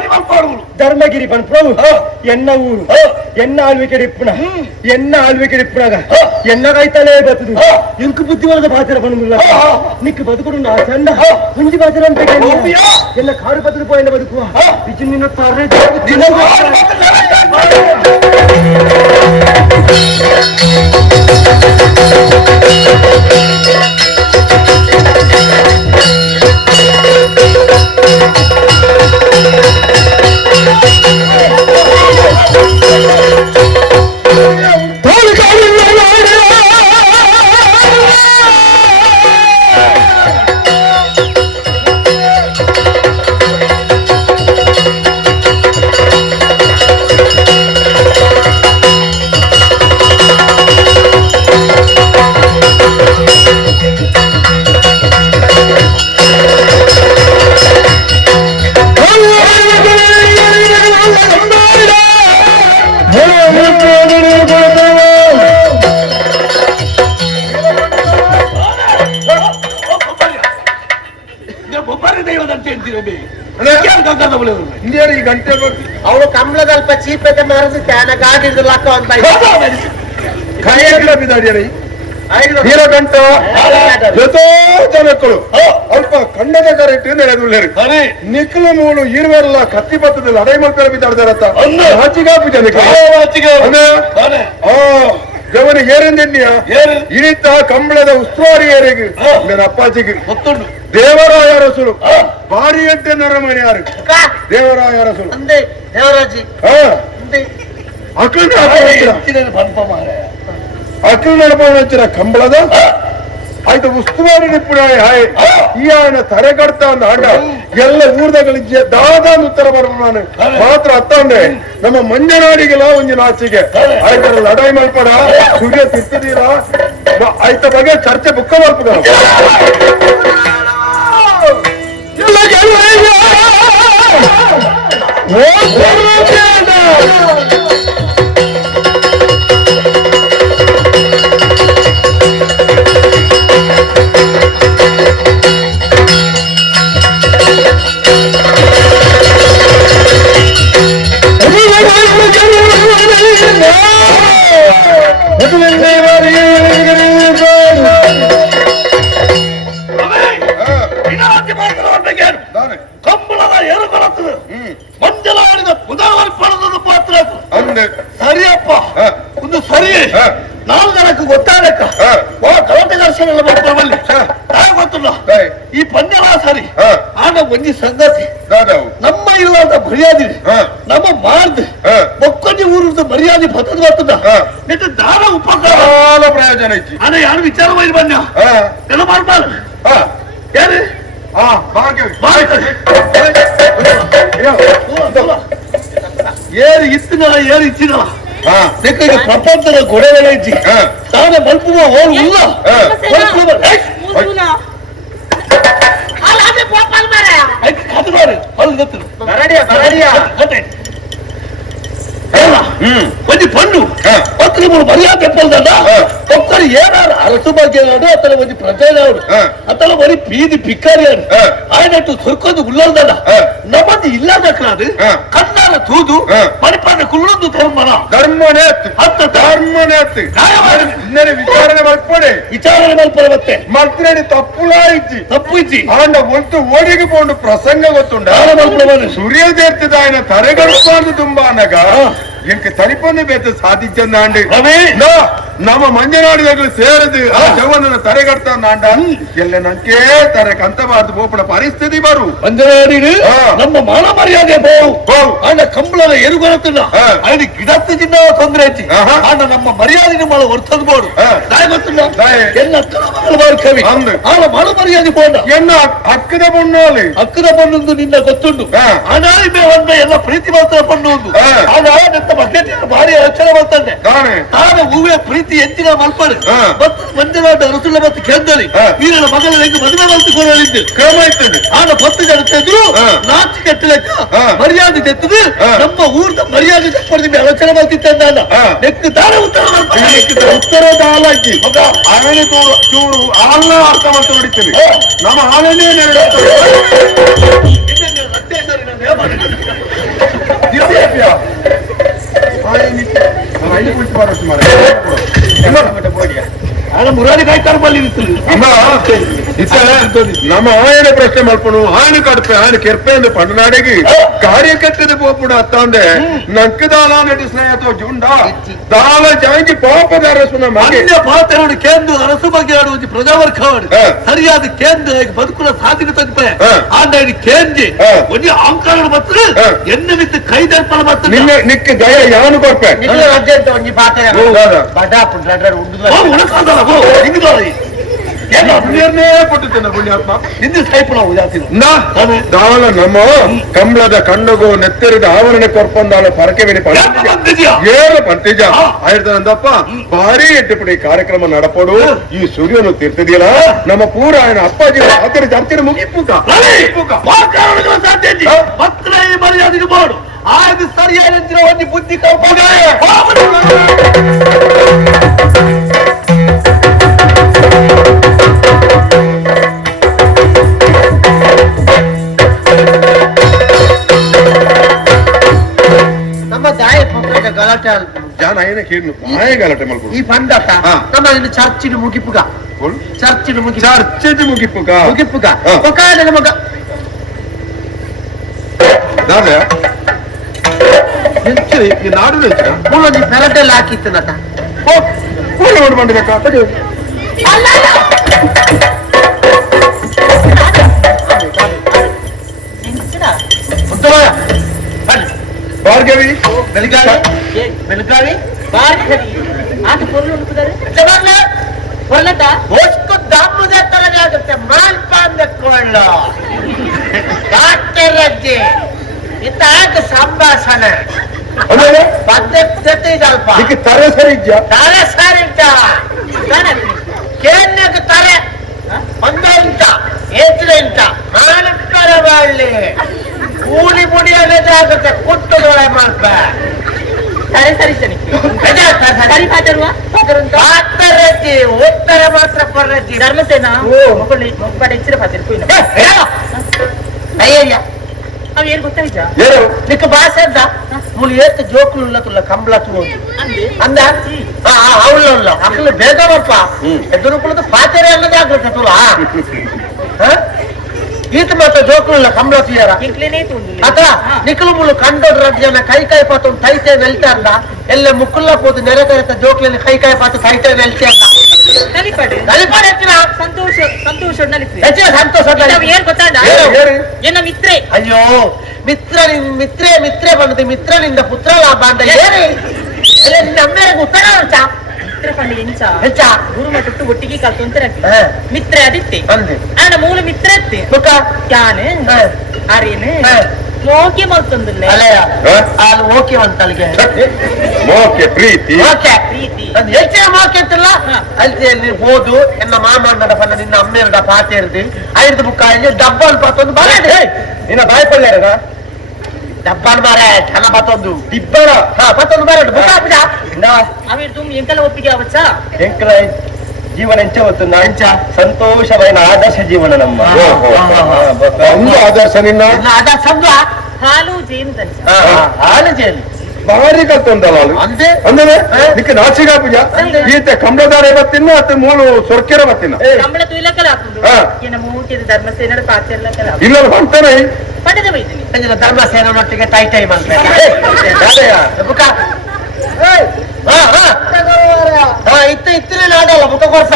ಧರ್ಮಗಿರಿ ಬಂದ್ಪ್ರಭು ಎನ್ನ ಊರು ಎನ್ನ ಆಳ್ವಿಕೆ ಇಪ್ಪುಣ ಎನ್ನ ಆಳ್ವಿಕೆ ಇಪ್ಪುಣಾಗ ಎನ್ನ ಕೈತಾನೆ ಬರ್ತದು ಇಂಕು ಬುದ್ಧಿವಾದ ಬಾಚರ ಬಂದಿಲ್ಲ ನಿಕ್ಕು ಬದುಕುಡು ನಾ ಚಂದ ಮುಂಜಿ ಬಾಚರ ಅಂತ ಎಲ್ಲ ಕಾಡು ಬದುಕು ಪೋಯಿಂದ ಬದುಕುವ ಇದು ನಿನ್ನ ತಾರೆ ಒಬ್ಬರೇ ದೈವದಂತೆ ಅಂತೀರೇ ಇಂಡಿಯರ್ ಈ ಗಂಟೆ ಅವಳು ಕಮಲದಲ್ಪ ಚೀಪಕ್ಕೆ ಮರೆದು ತ್ಯಾನ ಗಾಡಿದ ಲಕ್ಕ ಅಂತ ಕೈಯಾಗಿಲ್ಲ ಬಿದ್ದಾಡಿಯರಿ ನೀಲಕಂಠ ಎಷ್ಟೋ ಜನಕ್ಕಳು ಅಲ್ಪ ಕಂಡದ ಕರೆಕ್ಟ್ ನೆಲೆದುಳ್ಳರು ನಿಖಲ ಮೂಳು ಈರುವೆಲ್ಲ ಕತ್ತಿ ಬತ್ತದಲ್ಲಿ ಅಡೈ ಮಲ್ಪೆಲ್ಲ ಬಿದ್ದಾಡ್ದಾರತ್ತ ಹಾಚಿಗಾಪು ಜನಕ್ಕೆ ಗಮನ ಏರೆಂದೆನ್ನಿಯ ಇಳಿತ ಕಂಬಳದ ಉಸ್ತುವಾರಿ ಏರಿಗೆ ನನ್ನ ಅಪ್ಪಾಜಿಗೆ ಗೊತ್ತುಂಡು ದೇವರಾಯ ಅರಸುರು ಬಾರಿ ಗಂಟೆ ನರಮಣಿ ಯಾರು ದೇವರಾಯ ಅರಸುರು ಅಂದೆ ದೇವರಾಜಿ ಅಕ್ಕನ ಪಂಪ ಮಾರ ಅಕ್ಕನ ನಡಪಡ ಕಂಬಳದ ಆಯ್ತು ಉಸ್ತುವಾರಿ ನಿಪ್ಪುಣ ಹಾಯ್ ಈ ಆಯನ ತರೆ ಕಡ್ತ ಅಂದ ಆಟ ಎಲ್ಲ ಊರ್ದಗಳಿಗೆ ದಾದಾನ್ ಉತ್ತರ ಬರಲು ನಾನು ಮಾತ್ರ ಅತ್ತಂದೆ ನಮ್ಮ ಮಂಜನಾಡಿಗೆಲ್ಲ ಒಂಜಿ ನಾಚಿಗೆ ಆಯ್ತರ ಲಡಾಯಿ ಮಲ್ಪಡ ಸೂರ್ಯ ತಿರ್ತಿದೀರ ಆಯ್ತ ಬಗ್ಗೆ ಚರ್ಚೆ ಬುಕ್ಕ ಮಲ್ಪದ ಕಂಬಳದ ಏರು ಬರುತ್ತದೆ ಮಂಜಲಾಡಿದ ಪುನರ್ವರ್ಪಣದ ಪಾತ್ರ ಸರಿಯಪ್ಪ ಒಂದು ಸರಿ ನಾಲ್ಕು ಜನಕ್ಕೆ ಗೊತ್ತಾಗಕ್ಕ ಗಲಾಟೆ ದರ್ಶನ ಎಲ್ಲ ಬರ್ತಾವಲ್ಲಿ ಗೊತ್ತಿಲ್ಲ ಈ ಪಂದ್ಯಲ ಸರಿ ಆಗ ಒಂಜಿ ಸಂಗತಿ ನಮ್ಮ ಇರುವಂತ ಮರ್ಯಾದೆ ನಮ್ಮ ಮಾರ್ದ ಒಕ್ಕೊಂಜಿ ಊರದ ಮರ್ಯಾದೆ ಬತ್ತದ ಬರ್ತದ ನೆಟ್ಟ ದಾನ ಉಪಕಾರ ಪ್ರಯೋಜನ ಐತಿ ಅದ ಯಾರು ವಿಚಾರ ಮಾಡಿ ಬನ್ನಿ ಎಲ್ಲ ಮಾಡ್ಬಾರ್ದು ಯಾರು ಏರು ಇತ್ತಿನಲ್ಲ ಏರು ಇಚ್ಚಿನಲ್ಲ ಪ್ರಪಂಚದ ಗೊಡೆಗಳ ಇಜ್ಜಿ ತಾನೇ ಮಲ್ಪುವ ಹೋಲು ಇಲ್ಲ ಅದು ನೋಡಿ ಹೊಲ್ ಗೊತ್ತು ಒಂದು ಪಂಡು ಒತ್ತಲು ಮೂರು ಮರ್ಯಾದೆ ತೆಪ್ಪಲ್ದಲ್ಲ ಒಕ್ಕರು ಏನಾರು ಅರಸು ಬಗ್ಗೆ ಅತ್ತಲ ಒಂದು ಪ್ರಜೆನವರು ಅತ್ತಲ ಬರೀ ಬೀದಿ ಪಿಕ್ಕಾರಿಯಾರು ಆಯ್ನಟ್ಟು ಸುರ್ಕೊಂಡು ಉಳ್ಳಲ್ದಲ್ಲ ನಮ್ಮದು ಇಲ್ಲದಕ್ಕಾದು ಕನ್ನಡ ತೂದು ಮಣಿಪಾದ ಕುಳ್ಳೊಂದು ಧರ್ಮನೇ ಹತ್ತ ಧರ್ಮನೇ ಇನ್ನೇ ವಿಚಾರಣೆ ಮಲ್ಪಡೆ ವಿಚಾರಣೆ ಮಲ್ಪಡೆ ಮತ್ತೆ ಮಲ್ಪಡೆ ತಪ್ಪುಲ ಇಜ್ಜಿ ತಪ್ಪು ಇಜ್ಜಿ ಆಂಡ ಒಟ್ಟು ಓಡಿಗೆ ಪೋಂಡು ಪ್ರಸಂಗ ಗೊತ್ತುಂಡ ಸೂರ್ಯ ದೇರ್ತಿದ ఆయన ತರೆಗಡುಪಾಂದು ತುಂಬಾ అనಗ ఇంక తరిపొంది బేత సాధించండి ನಮ್ಮ ಮಂಜನಾಡಿಗಳು ಸೇರಿದು ಆ ಜವನನ್ನ ತರೆಗಡ್ತಾಂಡ ಎಲ್ಲ ನಂಗೆ ತರಕ್ ಅಂತಬಾರ್ದು ಬೋಪಡ ಪರಿಸ್ಥಿತಿ ಬರು ಮಂಜನಾಡಿಗಳು ನಮ್ಮ ಮಾನ ಮರ್ಯಾದೆ ಬೋವು ಆಂಡ ಕಂಬಳದ ಎರುಗೊಳತಿಲ್ಲ ಅಲ್ಲಿ ಗಿಡತ್ತು ಚಿನ್ನ ತೊಂದರೆ ಐತಿ ಆಂಡ ನಮ್ಮ ಮರ್ಯಾದೆ ನಿಮ್ಮಳ ಹೊರ್ತದ್ ಬೋಡು ದಾಯ ಗೊತ್ತಿಲ್ಲ ಎನ್ನ ಅಕ್ಕನ ಕವಿ ಆಳ ಮಾನ ಮರ್ಯಾದೆ ಬೋಡ ಎನ್ನ ಅಕ್ಕದ ಬಣ್ಣಲ್ಲಿ ಅಕ್ಕದ ಬಣ್ಣೊಂದು ನಿನ್ನ ಗೊತ್ತುಂಡು ಅನಾಳಿ ಒಂದ ಎಲ್ಲ ಪ್ರೀತಿ ಮಾತ್ರ ಬಣ್ಣೊಂದು ಆಗ ನೆತ್ತ ಬಕೆಟ್ ಭಾರಿ ರಕ್ಷಣೆ ಮಾಡ್ತಾನೆ ತಾನೆ ತಾನು ಹೂವೆ ಪ್ರೀತಿ ಹೆಚ್ಚಿನ ಮಲ್ಪರು ಹಾ. ಮತ್ತು ಮಂಜನಾಟ ರಸುಲ ಮತ್ತು ಕೇಂದ್ರಲಿ ಹಾ. ವೀರನ ಮಗಳ ಹೆಂಗೆ ಮದುವೆ ಮಲ್ತುಕೊಳ್ಳಲಿದ್ದು ಕ್ರಮ ಇರ್ತದೆ ಆಗ 10 ಜನ ಇದ್ರು ಹಾ. ನಾಚಿ ಕೆಟ್ಟಲೆಕ್ಕ ಹಾ. ಮರ್ಯಾದೆ ತೆತ್ತದು ಹಾ. ನಮ್ಮ ಊರ್ದ ಮರ್ಯಾದೆ ತಪ್ಪಡಿದ ಆಲೋಚನೆ ಮಾಡ್ತಿದ್ದ ಹಾ. ನೆಕ್ಕು ತಾನೇ ಉತ್ತರ ಮಾಡ್ತಾನೆ. ಉತ್ತರದ ಹಾಲಾಕಿ ಅವನೇ ಚೂರು ಹಾಲ ಅರ್ಥ ಮಾಡ್ತಾ ಹೊಡಿತೀನಿ ನಮ್ಮ ಹಾಲನ್ನೇ ನೆರಳು ಆಗ ಮುರಾರಿ ಕಾಯ್ತಾರ ಬಲ್ಲಿ ಇರ್ತದೆ ನಮ್ಮ ಆಯನ ಪ್ರಶ್ನೆ ಮಲ್ಪನು ಆಯನ ಕಡಪೆ ಆಯನ ಕೆರ್ಪೆ ಎಂದು ಪಂಡನಾಡಿಗೆ ಕಾರ್ಯಕರ್ತದ ಪೋಪುಡ ಅತ್ತಂದೆ ನಕ್ಕದಾಲ ನಡೆಸಿನ ಅಥವಾ ಜುಂಡ ದಾಲ ಜಾಂಗಿ ಪಾಪದಾರ ಸುನ ಮಗೆ ಅನ್ಯ ಪಾತ್ರಗಳು ಕೇಂದ್ರ ಅರಸು ಬಗ್ಗೆ ಆಡುವುದು ಪ್ರಜಾವರ್ಗ ಹಾ. ಸರಿಯಾದ ಕೇಂದ್ರ ಬದುಕುಲ ಸಾಧಿಕ ತಜ್ಞೆ ಹಾ. ಆಂಡ ಕೇಂದ್ರಿ ಹಾ. ಒಂದು ಅಹಂಕಾರ ಬರ್ತದೆ ಹಾ. ಎನ್ನ ಮಿತ್ತು ಕೈದರ್ಪಣ ಬರ್ತದೆ ನಿನ್ನ ನಿಕ್ಕ ದಯ ಯಾನು ಕೊರ್ಪೆ ಒಂಜಿ ಪಾತ್ರ ಬಡಾಪು ಉಣಕಾದಲ್ಲ ಹಿಂಗದಲ್ಲ ಪುಣ್ಯರ್ನೇ ಕೊಟ್ಟಿದ್ದೇನೆ ಪುಣ್ಯಾತ್ಮ ಹಿಂದಿ ಸೈಪುಣ ಜಾತಿ ದಾಳ ನಮ್ಮ ಕಂಬಳದ ಕಣ್ಣಗೋ ನೆತ್ತರಿದ ಆವರಣ ಕೊರ್ಪಂದಾಳ ಪರಕೆ ಬೆಳಿ ಏಳು ಪಂತಿಜ ಆಯ್ತಂದಪ್ಪ ಭಾರಿ ಎಟ್ಟುಪಡಿ ಕಾರ್ಯಕ್ರಮ ನಡಪಡು ಈ ಸೂರ್ಯನು ತೀರ್ತಿದೆಯಲ್ಲ ನಮ್ಮ ಪೂರ ఆయన ಅಪ್ಪಾಜಿ ಆತರ ಚರ್ಚೆ ಮುಗಿಪುಕ ಸಾಧ್ಯ ಪತ್ರ ಮರ್ಯಾದೆ ಮಾಡು ಆಗ ಸರಿಯಾದ ಒಂದು ಬುದ್ಧಿ ಕಲ್ಪನೆ ನಮ್ಮ ದಾಯ ಪಂಪಕ ಗಲಾಟೆ ಜಾನ ఆయన ಕೇಳು ಆಯ ಗಲಾಟೆ ಮಲ್ಪಡು ಈ ಪಂಡತ ನಮ್ಮ ಇನ್ನು ಚರ್ಚಿನ ಮುಗಿಪುಗ ಚರ್ಚಿನ ಮುಗಿ ಚರ್ಚೆ ಮುಗಿಪುಕ ಮುಗಿಪುಗ ಹಾ. ಒಕ್ಕ ನಮಗ ದಾದ ಹೆಚ್ಚು ಈ ನಾಡು ಹೆಚ್ಚು ಮೂಲದಿ ಪೆರಟೆಲ್ಲ ಹಾಕಿತ್ತು ನಟ ಕೂಲ ಮಾಡಿ ಬಂದಿರಕ್ಕ ಭಾರ್ಗವಿ ಬೆಳಗಾವಿ ಬೆಳಗಾವಿ భార్గవి ఆట పొరలు ఉంటున్నారు పొరలట ಒಷ್ಟು ದಮ್ಮದ ತರನೇ ಆಗುತ್ತೆ ಮಾಲ್ಪಾಂದಕ್ಕೊಳ್ಳ ಕಾಟರಜ್ಜಿ ಇತ್ತಾಗ ಸಂಭಾಷಣೆ ಆಮೇಲೆ ಪದ್ಧತಿ ಸ್ವಲ್ಪ ಇದಕ್ಕೆ ತರೆ ಸರಿ ಇದ್ಯಾ ತಲೆ ಸಾರಿಟ್ಟ ಕೇನ್ಯಕ್ಕೆ ತಲೆ ಒಂದೇ ಇಂಟ ಹೆಚ್ಚಿನ ಇಂಟ ಮಾಲ್ಪರ ಬಳ್ಳಿ ಕೂಲಿ ಮುಡಿ ಅನ್ನೋದಾಗುತ್ತೆ ಕುಟ್ಟುಗಳ ಮಾಲ್ಪ సరే సరే సరే సరి పాతరువా ಪಾತ್ರಜ್ಜಿ ಉತ್ತರ ಮಾತ್ರ ಪರ್ರಜ್ಜಿ ధర్మసేన మొక్కడు ఇచ్చిన పాత్ర పోయిన ಅಯ್ಯಯ್ಯ అవి ఏం గుర్తా ಏನು నీకు భాష ఎంత నువ్వు ఏత జోకులు ఉన్నతుల్ల కంబళ అందా అవును అసలు బేదవప్ప ఎదురుకులతో పాతరే అన్నది ఆగ్రత తులా ఈత మాత్రం జోకులు కంబళ తీయరా ఇంట్లోనే ఉంది అక్కడ నికులు ముళ్ళు కండోడు రద్దు కైకాయ పాతం తైతే వెళ్తాందా ఎల్ల ముక్కుల్లో పోతు నెరకరిత జోకులని కైకాయ పాత తైతే వెళ్తాందా కలిపడు కలిపడెచ్చిన ಸಂತೋಷ ಸಂತೋಷ ನಲಿಸಿ ಹೆಚ್ಚಿನ ಸಂತೋಷ ಏನ್ ಗೊತ್ತಾಂಡ ಏನ ಮಿತ್ರೆ ಅಯ್ಯೋ ಮಿತ್ರೇ ಮಿತ್ರೇ ಬಂದದ್ದು ಮಿತ್ರನಿಂದ ಪುತ್ರ ಲಾಭ ಅಂತ ಏರಿ ನಮ್ಮೇಲೆ ಉತ್ತರ ಮಿತ್ರ ಪಂಡಿಗೆ ಇಂಚ ಹೆಚ್ಚ ಗುರುಮಠಟ್ಟು ಒಟ್ಟಿಗೆ ಕಲ್ತೊಂತರ ಹಾ. ಮಿತ್ರ ಅದಿತ್ತೆ ಅಂದೆ ಆನ ಮೂಲ ಮಿತ್ರ ಅತ್ತೆ ಮುಖ ಯಾನೆ ಅರೇನೆ ಹಾ. ಮೋಕೆ ಮಲ್ತೊಂದಿಲ್ಲ ಅಲ್ಲಯ್ಯ ಅಲ್ಲಿ ಓಕೆ ಅಂತಲ್ಗೆ ಮೋಕೆ ಪ್ರೀತಿ ಓಕೆ ಪ್ರೀತಿ ಅದು ಹೆಚ್ಚಿನ ಮೋಕೆ ಅಂತಲ್ಲ ಹಾ. ಅಲ್ಲಿ ಹೋದು ಎನ್ನ ಮಾಮ ನಡಪನ್ನ ನಿನ್ನ ಅಮ್ಮೆರಡ ಪಾತೆ ಇರ್ದಿ ಐದು ಬುಕ್ಕ ಇಲ್ಲಿ ಡಬ್ಬಲ್ ಪತ್ತೊಂದು ಬರಡೆ ನಿನ್ನ ಬಾಯ್ಪಳ್ಳ್ಯಾರ ಡಬ್ಬಲ್ ಮಾರೆ ಜನ ಪತ್ತೊಂದು ಇಬ್ಬರ ಪತ್ತೊಂದು ಬರಡು ಬುಕ್ಕ ಬಿಡ అవి తుమ్ ఎంకల ఒప్పిಗೆ అవచ్చా ಎಂಕಲ ಜೀವನ ಎಂಚವತ್ತು ನಾಂಚ ಸಂತೋಷమైన ಆದರ್ಶ ಜೀವನ ನಮ್ಮ ಒಂದು ಆದರ್ಶ ನಿನ್ನ ಅದ ಸಂದ್ರ ಹಾಲು ಜೇನು ತಂಚ ಹಾಲು ಜೇನು ಭಾರಿ ಕಲ್ತೊಂದಲ್ಲ ಅಂದೆ ಅಂದ್ರೆ ನಿಕ್ಕ ನಾಚಿಗ ಪೂಜ ಈತ ಕಂಬಳದಾರೆ ಬತ್ತಿನ ಅತ್ತ ಮೂಲು ಸೊರ್ಕೆರ ಬತ್ತಿನ ಕಂಬಳ ತುಯ್ಲಕ್ಕಲ ಹಾಕುದು ಹಾ. ಏನ ಮೂಟಿದ ಧರ್ಮಸೇನರ ಪಾತ್ರೆಲ್ಲಕ್ಕಲ ಇಲ್ಲ ಬಂತಾನೆ ಪಡೆದ ಬೈದಿನಿ ಅಂದಿನ ಧರ್ಮಸೇನೊಟ್ಟಿಗೆ ಟೈ ಮಾಡ್ಬೇಕು ಬುಕ್ಕ ಇತ್ತಿನ ನಾಡಲ್ಲ ಬುಕ್ಕ ಕೊಡ್ಸ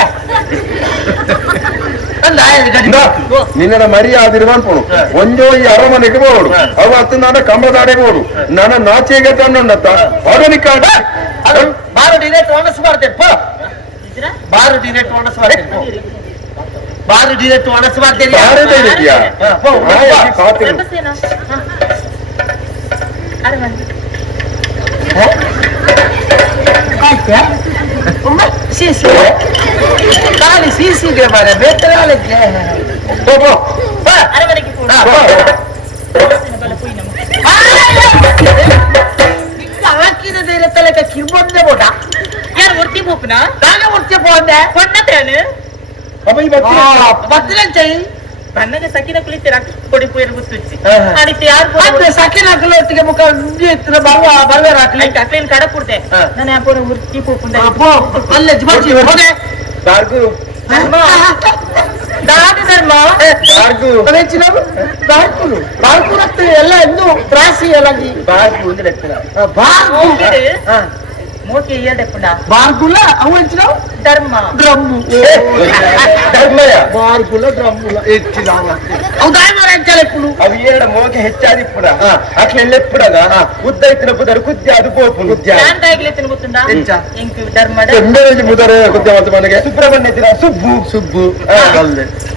ನಿನ್ನ ಮರ್ಯಾದಿರುವನ್ ಪೋಣು ಒಂಜೋ ಈ ಅರಮನೆಗೆ ಬೋಡು ಅವ ಹತ್ತು ನಾಡ ಕಂಬದಾಡೆ ಬೋಡು ನನ್ನ ನಾಚಿಗೆ ತಂಡತ್ತ ಅವನಿಕ ಬಾರು ಡಿರೆಕ್ಟ್ ಒಣಸ್ ಮಾಡ್ತೇನೆ ಪೋ ಬಾರು ಡಿರೆಕ್ಟ್ ಒಣಸ್ ಮಾಡ್ತೇನೆ ಬಾರು ಡಿರೆಕ್ಟ್ ಒಣಸ್ ಮಾಡ್ತೇನೆ ಯಾರೇ ಇದೆಯಾ ಧರ್ಮಸೇನ ಅರೆ ಮಂದಿ ಸೀಸಿಗೆ ಸೀಸಿಗೆ ಖಾಲಿ ಸೀಸಿಗೆ ಬರ ಬೇತರಾಳಕ್ಕೆ ಅರಮನೆಗೆ ಕೂಡ ಹಾಕಿದ ತಲೆಗೆ ಕಿರ್ಬಂದೆ ಬೋಟ ಯಾರು ಒರ್ತಿ ಹೋಗ್ನ ನಾನೇ ಹೊರ್ಚೆ ಹೋದೆ ಕೊಣ್ಣತೇನು ಬತ್ತಲಂಚೈ ಬಣ್ಣಗೆ ಸಕಿನ ಕುಳಿತೀರ ಕೊಡಿ ಪೂಯರು ಗುರ್ತಿಸಿ ಹಾ. ಅಡಿತೆ ಯಾರು ಅಂದ್ರೆ ಸಕಿನ ಹಾಕಲೊಟ್ಟಿಗೆ ಮುಖ ಎತ್ತರ ಬರುವೆ ಹಾಕ್ಲಿ ಅಕ್ಲೇನ್ ಕಡ ಕೊಡ್ತೆ ಹಾ. ನಾನು ಯಾಪೋನ ಉರ್ತಿ ಹೋಗ್ಕೊಂಡೆ ಅಲ್ಲೇ ಜಿಮಾಚಿ ಹೋದೆ ಬಾರ್ಗು ದಾದ ಧರ್ಮ ಬಾರ್ಗು ಬಾರ್ಕೂರ್ ಆಗ್ತದೆ ಎಲ್ಲ ಇನ್ನೂ ತ್ರಾಸಿ ಎಲ್ಲ ಬಾರ್ಗು ಅಂದ್ರೆ ಎತ್ತರ. ಹೋಗಿಡು ಮೋಕೆ ಏರ್ಡೆಪ್ಪುಂಡ ಬಾರ್ಗುಲ ಅವು ಹೆಚ್ಚಿನ ಧರ್ಮ ಡ್ರಮ್ಮು ಧರ್ಮಯ ಬಾರ್ಗುಲ ಡ್ರಮ್ಮುಲ ಹೆಚ್ಚಿನ ಹೌದಾಯ ಮಾರ ಹೆಚ್ಚಲೆಪ್ಪುನು ಅವು ಎರಡು ಮೋಗೆ ಹೆಚ್ಚಾದಿ ಪುಡ ಅಕ್ಲೆಲ್ಲೆಪ್ಪುಡಗ ಉದ್ದ ಇತ್ತಿನ ಪುದರ್ ಕುದ್ದಿ ಅದು ಪೋಪು ನಾನು ತಾಯಿಗ್ಲೆತ್ತಿನ ಗೊತ್ತುಂಡ ಎಂಚ? ಎಂಕ್ ಧರ್ಮದ ಮುದರೆ ಗುದ್ದೆ ಮತ್ತು ಮನೆಗೆ ಸುಬ್ರಹ್ಮಣ್ಯ ಸುಬ್ಬು ಸುಬ್ಬು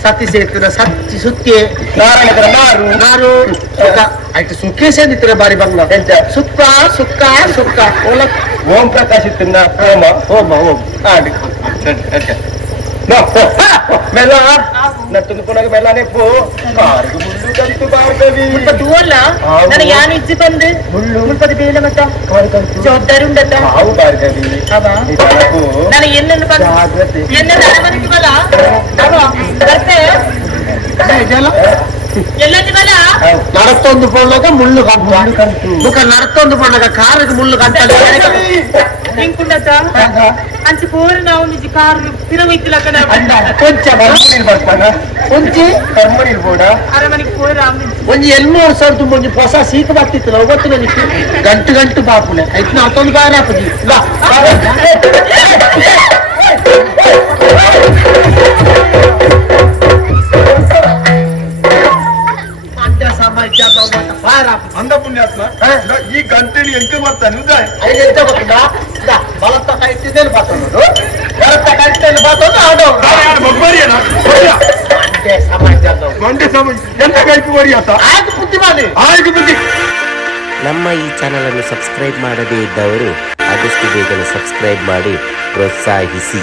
ಸತ್ತಿ ಸೇತುನ ಸತ್ತಿ ಸುತ್ತಿ ನಾರಾಯಣಕರ ನಾರು ನಾರು ಸುಖ ಆಯ್ತು ಸುಖೇ ಸೇನಿತ್ರ ಬಾರಿ ಬಂಗ್ಲ ಎಂಚ ಸುಕ್ಕ ಸುಕ್ಕ ಸುಕ್ಕ ಓಲ ಓಂ ಪ್ರಕಾಶ್ ಇತ್ತಿನ ಹೋಮ ಹೋಮ ಹೋಮ ಮೆಲ್ಲ ನತ್ತೊಂದು ಪುನಗ ಮೆಲ್ಲನೆ ಪೋ ಬಾರ್ಗು ಮುಳ್ಳು ಕಂತು ಬಾರ್ಗವಿ ದೂವಲ್ಲ ನನಗೆ ಯಾನು ಇಜ್ಜಿ ಬಂದು ಮುಲ್ಪದ ಬೇಲೆ ಮತ್ತ ಜವಾಬ್ದಾರಿ ಉಂಡತ್ತ ಹಾವು ಬಾರ್ಗವಿ ಅವ ನಿಧಾನಕ್ಕೂ ನನಗೆ ಎನ್ನನ್ನು ಬಂದು ಜಾಗ್ರತೆ ಎನ್ನನ್ನು ಅರಮನೆಗೆ ಬಲ ಅವ ಬರ್ತೆ ಎಲ್ಲಲ್ಲಿ ಬಲ ನರತ್ತೊಂದು ಪೊಣ್ಣಗ ಮುಳ್ಳು ಕಂತು ಮುಖ ನರತ್ತೊಂದು ಪೊಣ್ಣಗ ಕಾರಿಗೆ ಮುಳ್ಳು ಕಂತ ಹಿಂಕುಂಡತ್ತ ಅಂಚೆ ಪೋರಿ ನಾವು ನಿಜ ಕಾರು ತಿರವೈತಿಲ್ಲ ಕಣ ಕೊಂಚ ಕರ್ಮಣೀರ್ ಬರ್ತಾನ ಒಂಚಿ ಕರ್ಮಣೀರ್ ಬೋಡ ಅರಮನೆಗೆ ಪೋರಿ ರಾಮ ಒಂಜಿ 200 ತುಂಬ ಒಂಜಿ ಹೊಸ ಸೀಟ್ ಬರ್ತಿತ್ತು ನಾವು ಗೊತ್ತು ನನಗೆ ಗಂಟು ಗಂಟು ಬಾಪುನೆ ಐತ್ ನಾ ತೊಂದು ಬಾರಿ ಹಾಕುದಿ ಅಂದ ಪುಣ್ಯಾತ್ಮ ಈ ಗಂಟೆಲಿ ಎಂಕ ಬರ್ತಾನೆ ಉದಾಯ ಎಂತ ಗೊತ್ತುಂಟಾ ಬಲತ್ತ ಕೈತಿದ್ದೇನೆ ಬಾತೋದು ಬಲತ್ತ ಕೈತಿದ್ದೇನೆ ಬಾತೋದು ಆಡೋದು ಬೊಬ್ಬರಿಯನ ಸಮಾಜ ಗಂಟೆ ಸಮಾಜ ಎಂತ ಕೈಕು ಬರಿಯಾತ ಆಯ್ತು ಬುದ್ಧಿ ಮಾಡಿ ಆಯ್ತು ಬುದ್ಧಿ ನಮ್ಮ ಈ ಚಾನಲ್ ಅನ್ನು ಸಬ್ಸ್ಕ್ರೈಬ್ ಮಾಡದೇ ಇದ್ದವರು ಆದಷ್ಟು ಬೇಗನೆ ಸಬ್ಸ್ಕ್ರೈಬ್ ಮಾಡಿ ಪ್ರೋತ್ಸಾಹಿಸಿ.